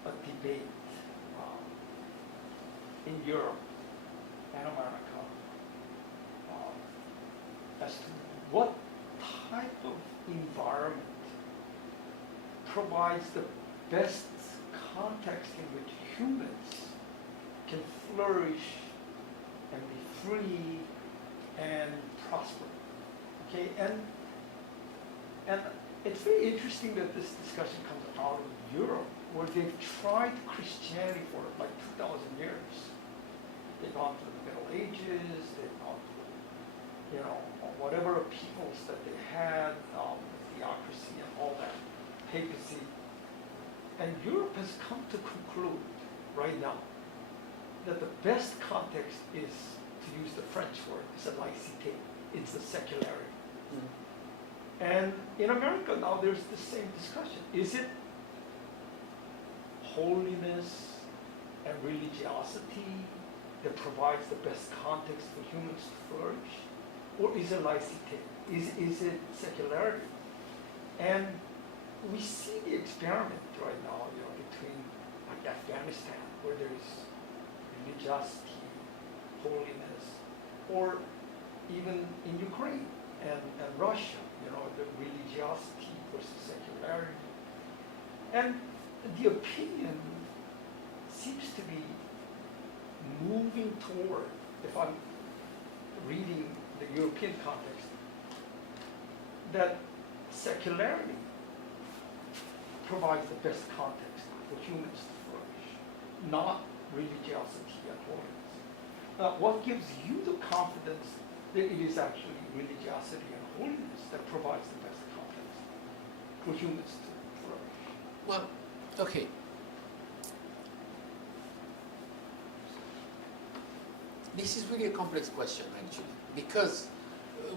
a debate in Europe and America as to what type of environment provides the best context in which humans can flourish and be free and prosper. Okay, and it's very interesting that this discussion comes out of Europe, where they've tried Christianity for like 2,000 years. They've gone through the Middle Ages, they've gone through, whatever peoples that they had, theocracy and all that, papacy. And Europe has come to conclude right now that the best context is, to use the French word, is a laïcité. It's a secularity. And in America now there's the same discussion. Is it holiness and religiosity that provides the best context for humans to flourish? Or is it laïcité? Is it secularity? And we see the experiment right now, between like Afghanistan, where there's religiosity, holiness, or even in Ukraine and Russia, the religiosity versus secularity. And the opinion seems to be moving toward, if I'm reading the European context, that secularity provides the best context for humans to flourish, not religiosity and holiness. What gives you the confidence that it is actually religiosity and holiness that provides the best context for humans to flourish? Well, okay. This is really a complex question, actually, because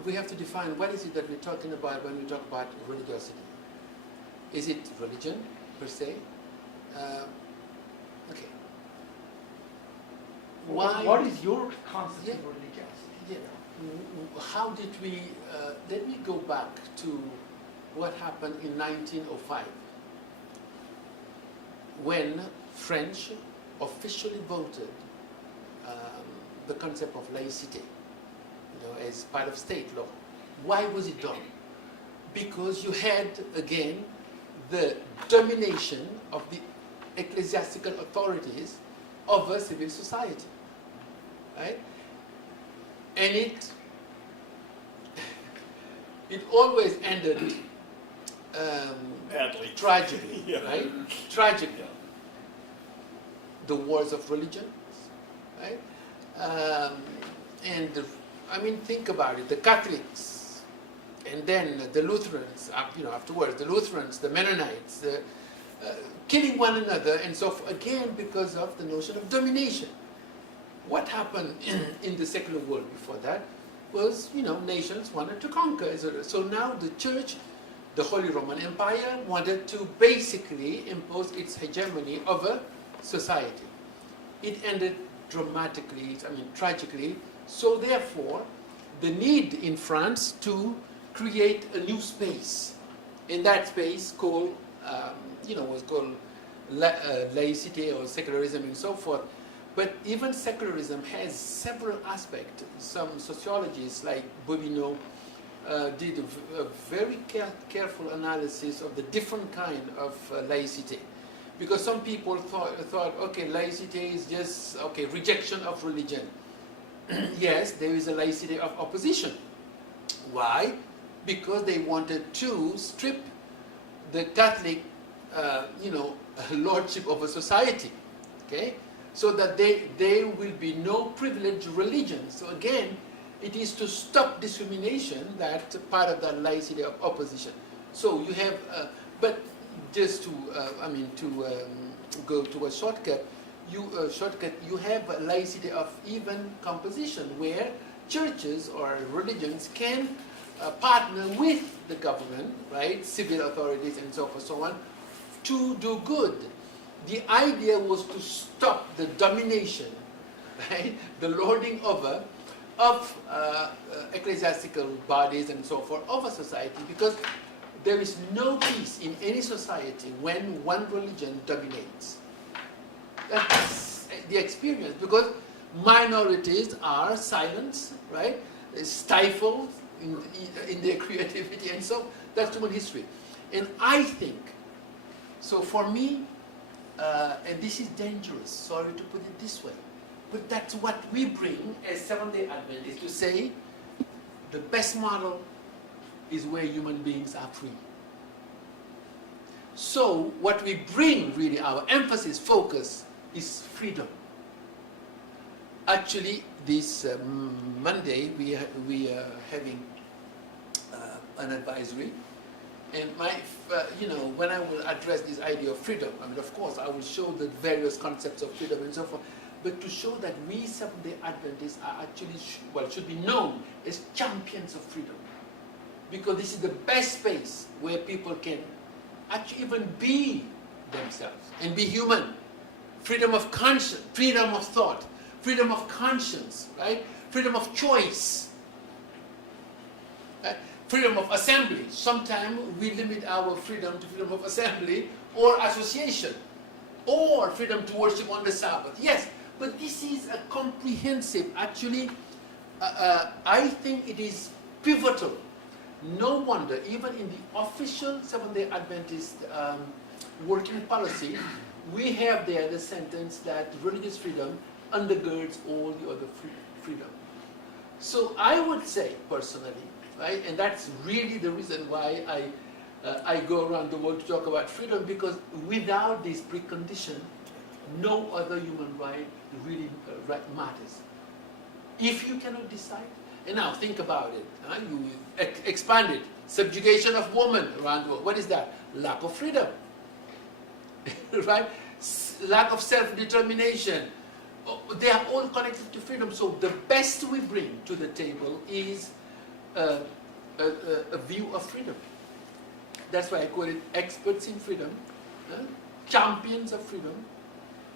we have to define what is it that we're talking about when we talk about religiosity. Is it religion, per se? Okay. Why? What is your concept of religiosity? Yeah. How did we, let me go back to what happened in 1905, when French officially voted the concept of laïcité, as part of state law. Why was it done? Because you had, again, the domination of the ecclesiastical authorities over civil society, right? And it always ended Badly. tragically, Yeah. right? Tragically. The wars of religion, right? Think about it. The Catholics, and then the Lutherans, afterwards, the Lutherans, the Mennonites, killing one another, and so forth, again, because of the notion of domination. What happened in the secular world before that was, nations wanted to conquer. So now the Church, the Holy Roman Empire, wanted to basically impose its hegemony over society. It ended dramatically, tragically. So therefore, the need in France to create a new space. In that space was called laicity or secularism and so forth. But even secularism has several aspects. Some sociologists like Bobineau did a very careful analysis of the different kind of laicity. Because some people thought, okay, laicity is just, rejection of religion. Yes, there is a laicity of opposition. Why? Because they wanted to strip the Catholic, lordship over society, okay? So that there will be no privileged religion. So again, it is to stop discrimination that part of that laicity of opposition. So you have, but just to, go to a shortcut, you have a laicity of even composition where churches or religions can partner with the government, right, civil authorities and so forth, so on, to do good. the idea was to stop the domination, right, the lording over of ecclesiastical bodies and so forth over society, because there is no peace in any society when one religion dominates. That's the experience, because minorities are silenced, right, stifled in their creativity, and so that's human history. And I think, so for me, and this is dangerous, sorry to put it this way, but that's what we bring as Seventh-day Adventists, to say the best model is where human beings are free. So what we bring, really, our emphasis, focus, is freedom. Actually, this Monday we are having an advisory, and when I will address this idea of freedom, I mean, of course, I will show the various concepts of freedom and so forth, but to show that we Seventh-day Adventists are actually, should be known as champions of freedom, because this is the best space where people can actually even be themselves and be human. Freedom of conscience, freedom of thought, freedom of conscience, right? Freedom of choice, right? Freedom of assembly. Sometimes we limit our freedom to freedom of assembly or association, or freedom to worship on the Sabbath. Yes, but this is a comprehensive, actually, I think it is pivotal. No wonder, even in the official Seventh-day Adventist working policy, we have there the sentence that religious freedom undergirds all the other freedom. So I would say, personally, right, and that's really the reason why I go around the world to talk about freedom, because without this precondition, no other human right really matters. If you cannot decide, and now think about it, you expand it, subjugation of women around the world, what is that? Lack of freedom, right? Lack of self-determination. They are all connected to freedom. So the best we bring to the table is a view of freedom. That's why I call it experts in freedom, champions of freedom,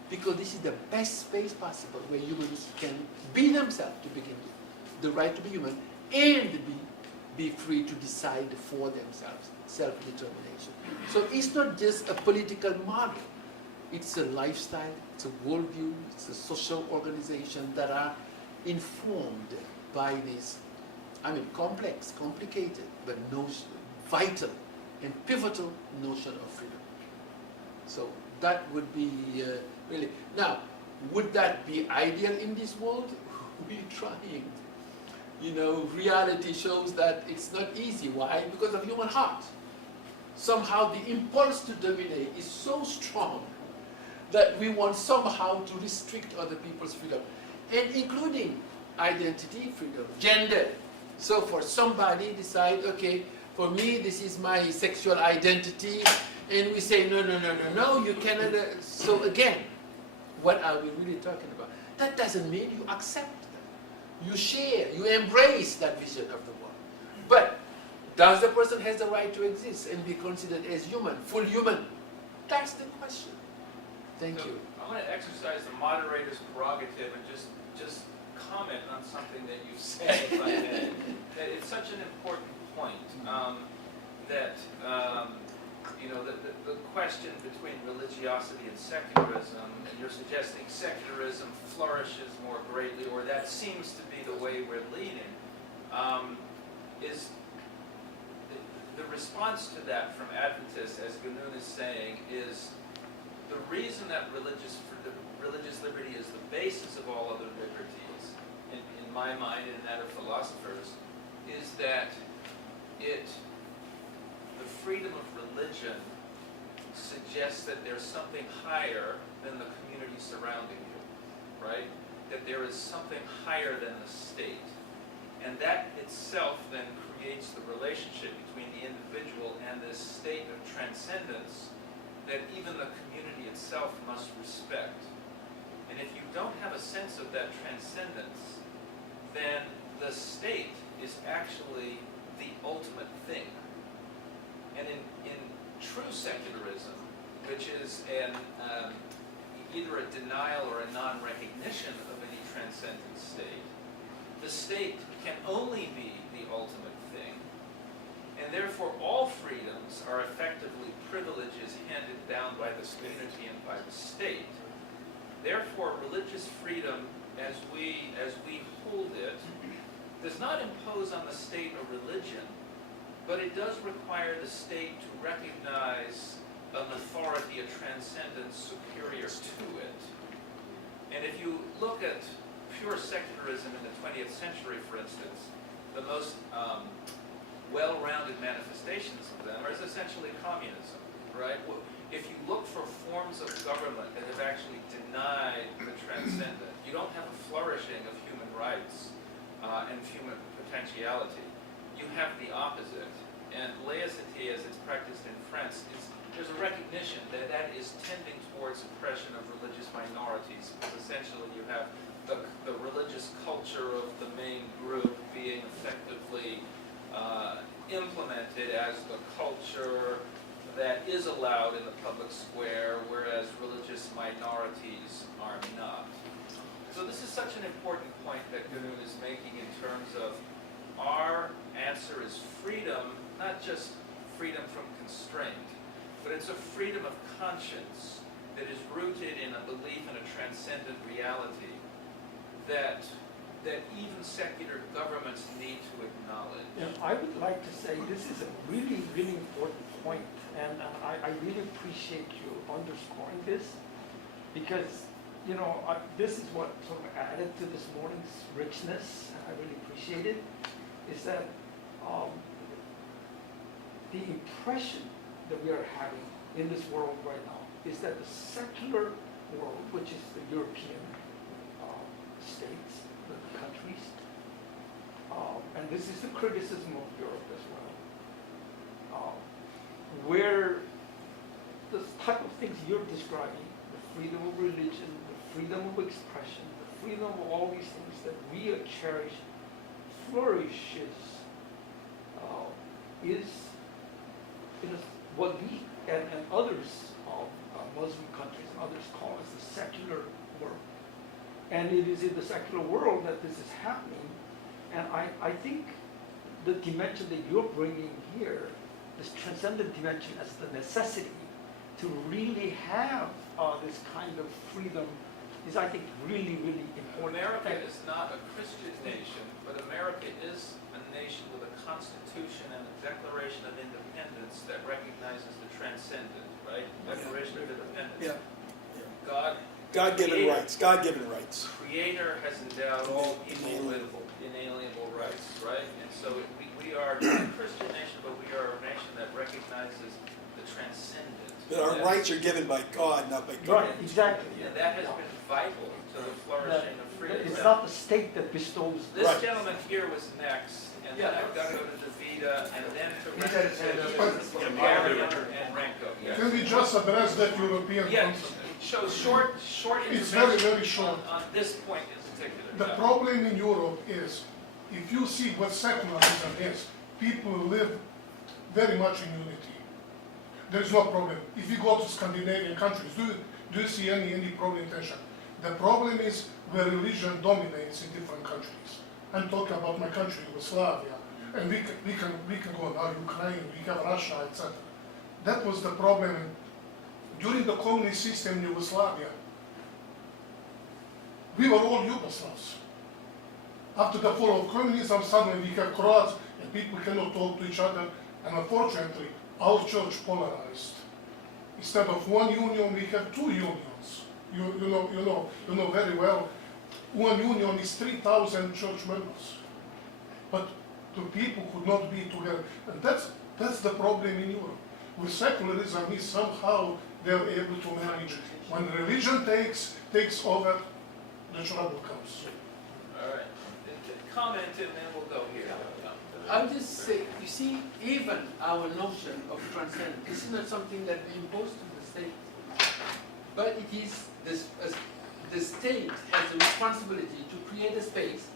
because this is the best space possible where humans can be themselves to begin with, the right to be human, and be free to decide for themselves, self-determination. So it's not just a political model. It's a lifestyle, it's a worldview, it's a social organization that are informed by this, complex, complicated, but vital and pivotal notion of freedom. So that would be really. Now, would that be ideal in this world? We're trying. Reality shows that it's not easy. Why? Because of human heart. Somehow the impulse to dominate is so strong that we want somehow to restrict other people's freedom, and including identity freedom, gender. So for somebody decide, okay, for me this is my sexual identity, and we say no, you cannot. So again, what are we really talking about? That doesn't mean you accept that. You share, you embrace that vision of the world. But does the person has the right to exist and be considered as human, full human? That's the question. Thank you. I'm going to exercise the moderator's prerogative and just comment on something that you've said, if I may. That it's such an important point, the question between religiosity and secularism, and you're suggesting secularism flourishes more greatly, or that seems to be the way we're leaning, is the response to that from Adventists, as Ganoon is saying, is the reason that religious liberty is the basis of all other liberties, in my mind and in that of philosophers, is that the freedom of religion suggests that there's something higher than the community surrounding you, right? That there is something higher than the state. And that itself then creates the relationship between the individual and this state of transcendence that even the community itself must respect. And if you don't have a sense of that transcendence, then the state is actually the ultimate thing. And in true secularism, which is either a denial or a non-recognition of any transcendent state. The state can only be the ultimate thing, and therefore all freedoms are effectively privileges handed down by the community and by the state. Therefore, religious freedom, as we hold it, does not impose on the state a religion, but it does require the state to recognize an authority, a transcendence superior to it. And if you look at pure secularism in the 20th century, for instance, the most well-rounded manifestations of them are essentially communism, right? If you look for forms of government that have actually denied the transcendent, you don't have a flourishing of human rights and human potentiality. You have the opposite. And laicity, as it's practiced in France, there's a recognition that that is tending towards oppression of religious minorities. Because essentially you have the religious culture of the main group being effectively implemented as the culture that is allowed in the public square, whereas religious minorities are not. So this is such an important point that Ganoon is making in terms of our answer is freedom, not just freedom from constraint, but it's a freedom of conscience that is rooted in a belief in a transcendent reality that even secular governments need to acknowledge. And I would like to say this is a really, really important point, and I really appreciate you underscoring this, because this is what sort of added to this morning's richness. I really appreciate it. Is that the impression that we are having in this world right now is that the secular world, which is the European states, the countries, and this is the criticism of Europe as well, where the type of things you're describing, the freedom of religion, the freedom of expression, the freedom of all these things that we cherish, flourishes is what we and others of Muslim countries and others call as the secular world. And it is in the secular world that this is happening. And I think the dimension that you're bringing here, this transcendent dimension as the necessity to really have this kind of freedom is, I think, really, really important. America is not a Christian nation, but America is a nation with a constitution and a Declaration of Independence that recognizes the transcendent, right? Declaration of Independence. Yeah. God-given rights. God-given rights. Creator has endowed all people with inalienable rights, right? And so we are not a Christian nation, but we are a nation that recognizes the transcendent. But our rights are given by God, not by Right, government. exactly. And that has been vital to the flourishing of freedom. It's not the state that bestows. This Right. gentleman here was next, and then I've got to go to Davida, and then to He had his hand up. Marion and Renko. Yes. Can we just address that European Yes, concept? so short It's very, information very short. on this point in particular. The problem in Europe is, if you see what secularism is, people live very much in unity. There is no problem. If you go to Scandinavian countries, do you see any problem in tension? The problem is where religion dominates in different countries. I'm talking about my country, Yugoslavia, and we can go now Ukraine, we have Russia, etc. That was the problem during the communist system in Yugoslavia. We were all Yugoslavs. After the fall of communism, suddenly we have Croats and people cannot talk to each other, and unfortunately, our church polarized. Instead of one union, we have two unions. You know very well. One union is 3,000 church members, but the people could not be together, and that's the problem in Europe. With secularism, is somehow they're able to manage. When religion takes over, the trouble comes. All right. Comment, and then we'll go here. I'll just say, you see, even our notion of transcendence is not something that we impose to the state, but it is this, the state has the responsibility to create a space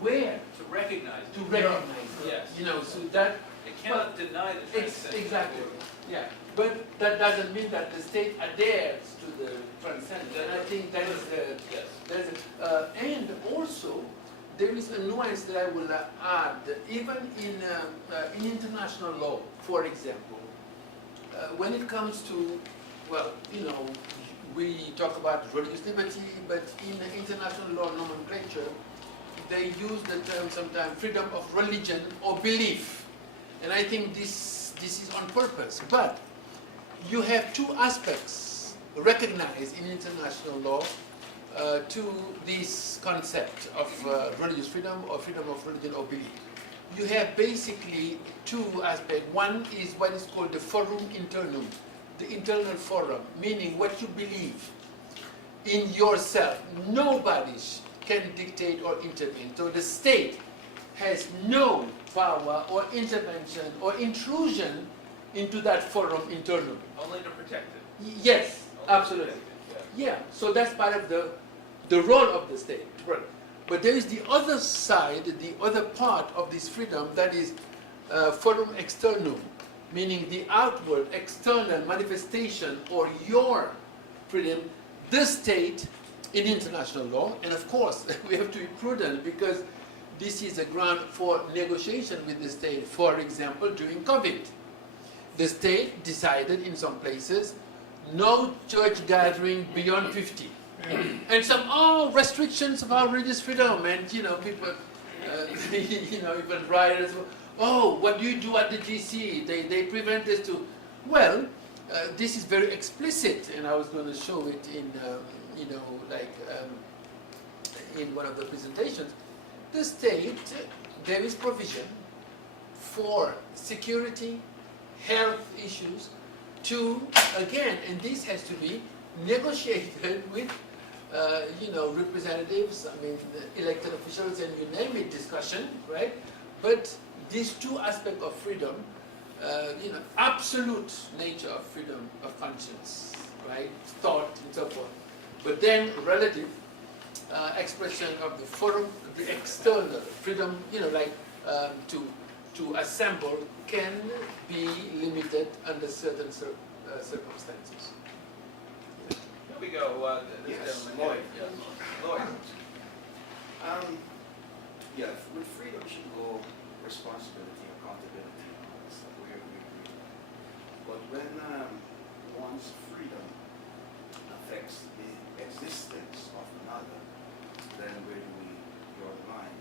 where To recognize. to recognize it. Yes. So that It cannot deny the transcendent. exactly. Yeah, but that doesn't mean that the state adheres to the transcendent, and I think that is and also, there is a nuance that I will add, even in international law, for example, when it comes to, well, you know, we talk about religious liberty, but in international law nomenclature, they use the term sometimes freedom of religion or belief. And I think this is on purpose. But you have two aspects recognized in international law to this concept of religious freedom or freedom of religion or belief. You have basically two aspects. One is what is called the forum internum, the internal forum, meaning what you believe in yourself. Nobody can dictate or intervene. So the state has no power or intervention or intrusion into that forum internum. Only to protect it. Yes, Only to absolutely. protect it, yeah. Yeah, so that's part of the role of the state. Right. But there is the other side, the other part of this freedom that is forum externum, meaning the outward, external manifestation or your freedom, the state in international law. And of course, we have to be prudent because this is a ground for negotiation with the state. For example, during COVID, the state decided in some places no church gathering beyond 50. And some restrictions of our religious freedom, and you know, people, you know, even rioters. Oh, what do you do at the GC? They prevent us to. Well, this is very explicit, and I was going to show it in, you know, like in one of the presentations. The state, there is provision for security, health issues, to again, and this has to be negotiated with. You know, representatives, I mean, elected officials, and you name it, discussion, right? But these two aspects of freedom, you know, absolute nature of freedom of conscience, right? Thought and so forth. But then relative expression of the forum, the external freedom, you know, like to assemble can be limited under certain circumstances. Here we go, this Yes, gentleman. Lloyd. Yes, Lloyd. Yeah, with freedom should go responsibility, accountability, and all that stuff. We agree. But when one's freedom affects the existence of another, then where do we draw the line?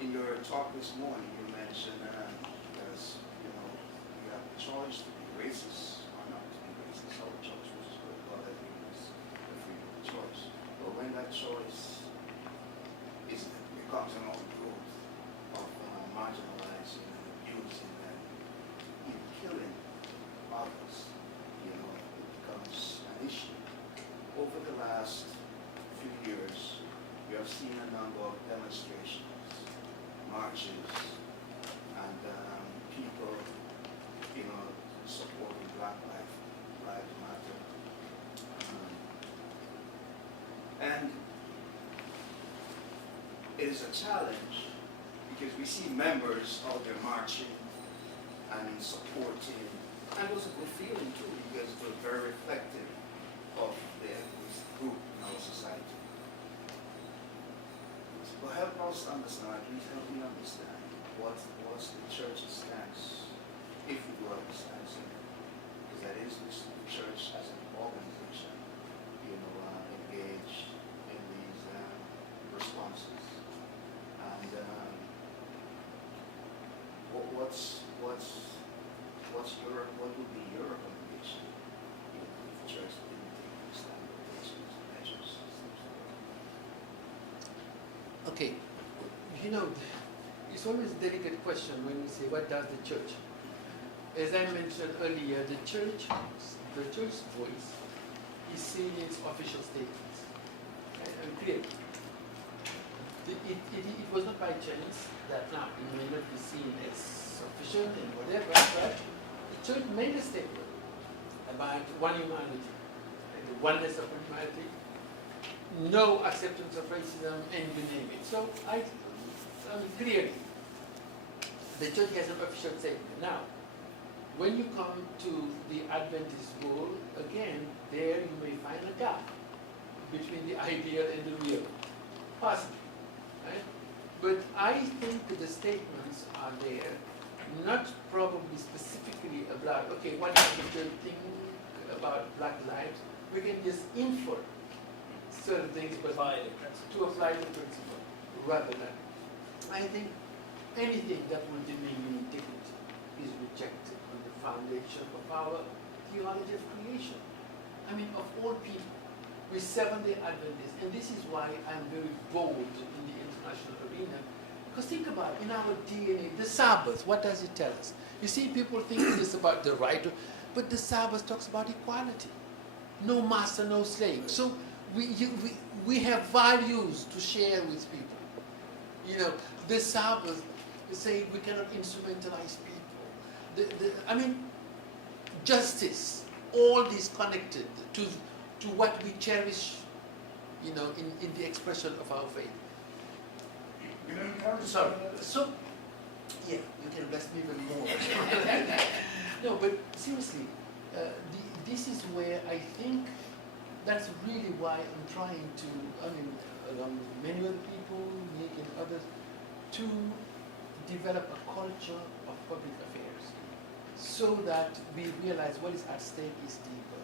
In your talk this morning, you mentioned as you know, you have the choice to be racist or not to be racist. Our choice, which is good. God has given us the freedom of choice. But when that choice becomes an outgrowth of marginalizing and abusing and even killing others, you know, it becomes an issue. Over the last few years, we have seen a number of demonstrations, marches, and people, you know, supporting Black Lives Matter. And it is a challenge because we see members out there marching and supporting, and it was a good feeling too because it was very reflective of this group in our society. But help us understand, please help me understand what's the church's stance, if we do have a stance in it, because that is the church as an organization, you know, engaged in these responses. And what would be your recommendation if the church didn't take these standardizations and measures? Okay, you know, it's always a delicate question when we say, what does the church? As I mentioned earlier, the church's voice is saying its official statements. And clear. It was not by chance that now it may not be seen as sufficient and whatever, but the church made a statement about one humanity, and the oneness of humanity, no acceptance of racism, and you name it. So I mean, clearly, the church has an official statement. Now, When you come to the Adventist world, again, there you may find a gap between the ideal and the real, possibly, right? But I think that the statements are there, not probably specifically about, okay, what does the church think about Black lives? We can just infer certain things, but to apply the principle, rather than. I think anything that will demean dignity is rejected on the foundation of our theology of creation. I mean, of all people, we Seventh-day Adventists, and this is why I'm very bold in the international arena, because think about it, in our DNA, the Sabbath, what does it tell us? You see, people think it's about the right, but the Sabbath talks about equality. No master, no slave. So we have values to share with people. You know, the Sabbath is saying we cannot instrumentalize people. I mean, justice, all this connected to what we cherish, you know, in the expression of our faith. Sorry. So, yeah, you can bless me even more. No, but seriously, this is where I think that's really why I'm trying to, I mean, along with many other people, Nick and others, to develop a culture of public affairs so that we realize what is at stake is deeper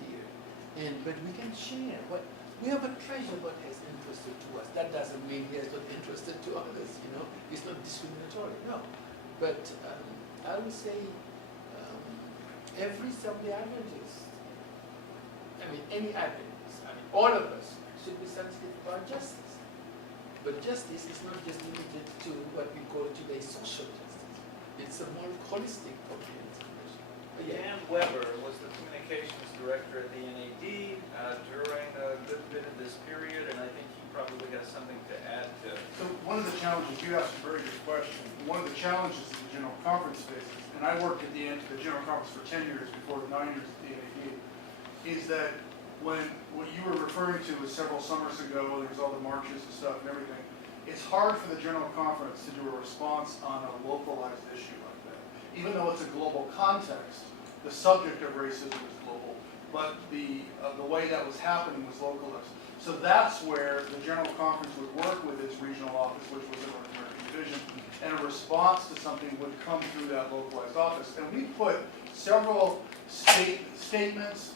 here. But we can share what we have a treasure what has interested to us. That doesn't mean he is not interested to others, you know. It's not discriminatory, no. But I would say every Seventh-day Adventist, I mean any Adventist, I mean all of us should be sensitive about justice. But justice is not just limited to what we call today social justice. It's a more holistic, comprehensive measure. Dan Weber was the communications director at the NAD during a good bit of this period, and I think he probably has something to add to. So one of the challenges, you asked a very good question, one of the challenges that the General Conference faces, and I worked at the General Conference for 10 years before 9 years at the NAD, is that when what you were referring to was several summers ago, when there's all the marches and stuff and everything, it's hard for the General Conference to do a response on a localized issue like that. Even though it's a global context, the subject of racism is global, but the way that was happening was localized. So that's where the General Conference would work with its regional office, which was the North American Division, and a response to something would come through that localized office. And we put several statements,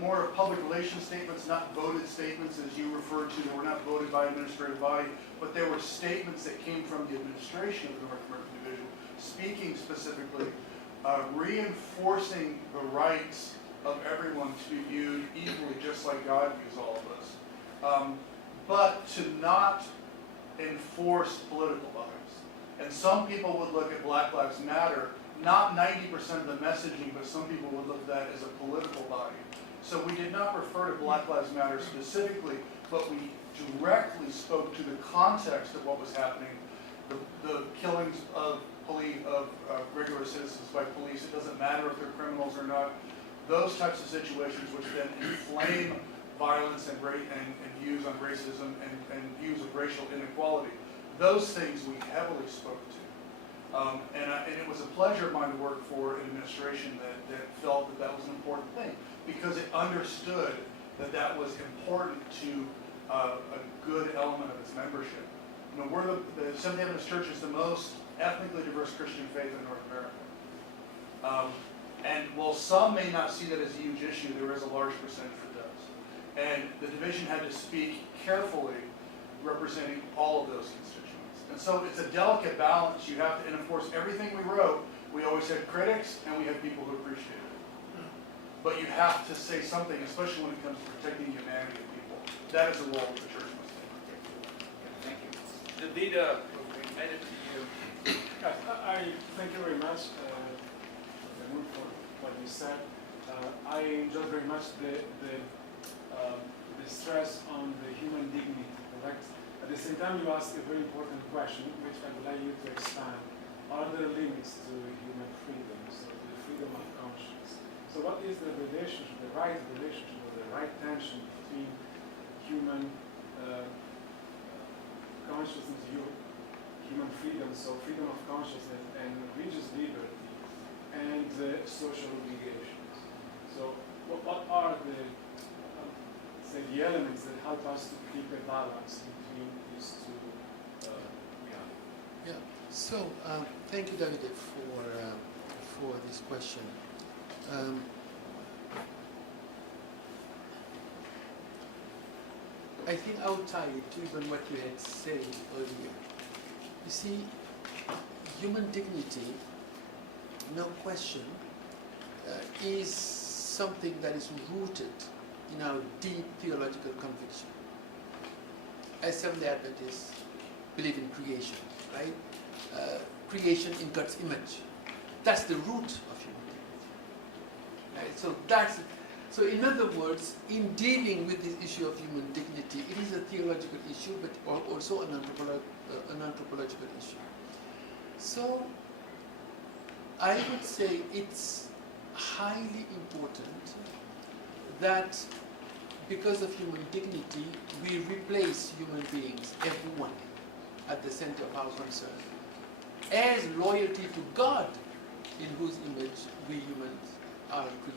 more public relations statements, not voted statements as you referred to, that were not voted by administrative body, but there were statements that came from the administration of the North American Division, speaking specifically, reinforcing the rights of everyone to be viewed equally, just like God views all of us, but to not enforce political bias. And some people would look at Black Lives Matter, not 90% of the messaging, but some people would look at that as a political body. So we did not refer to Black Lives Matter specifically, but we directly spoke to the context of what was happening, the killings of regular citizens by police. It doesn't matter if they're criminals or not. Those types of situations which then inflame violence and views on racism and views of racial inequality. Those things we heavily spoke to. And it was a pleasure of mine to work for an administration that felt that was an important thing, because it understood that was important to a good element of its membership. You know, the Seventh-day Adventist Church is the most ethnically diverse Christian faith in North America. And while some may not see that as a huge issue, there is a large percentage that does. And the division had to speak carefully, representing all of those constituents. And so it's a delicate balance. You have to, and of course, everything we wrote, we always had critics and we had people who appreciated it. But you have to say something, especially when it comes to protecting the humanity of people. That is a role that the church must take. Thank you. Davida, we made it to you. I thank you very much, for what you said. I enjoy very much the stress on the human dignity, correct? At the same time, you asked a very important question, which I would like you to expand. Are there limits to human freedom, so the freedom of conscience? So what is the relationship, the right relationship, or the right tension between human consciousness, human freedom, so freedom of consciousness and religious liberty, and social obligations. So what are the, say, the elements that help us to keep a balance between these two realities? Yeah. So thank you, Davide, for this question. I think I'll tie it to even what you had said earlier. You see, human dignity, no question, is something that is rooted in our deep theological conviction. As Seventh-day Adventists believe in creation, right? Creation in God's image. That's the root of human dignity. Right? So in other words, in dealing with this issue of human dignity, it is a theological issue, but also an anthropological issue. So I would say it's highly important that because of human dignity, we replace human beings, everyone, at the center of our concern, as loyalty to God, in whose image we humans are created.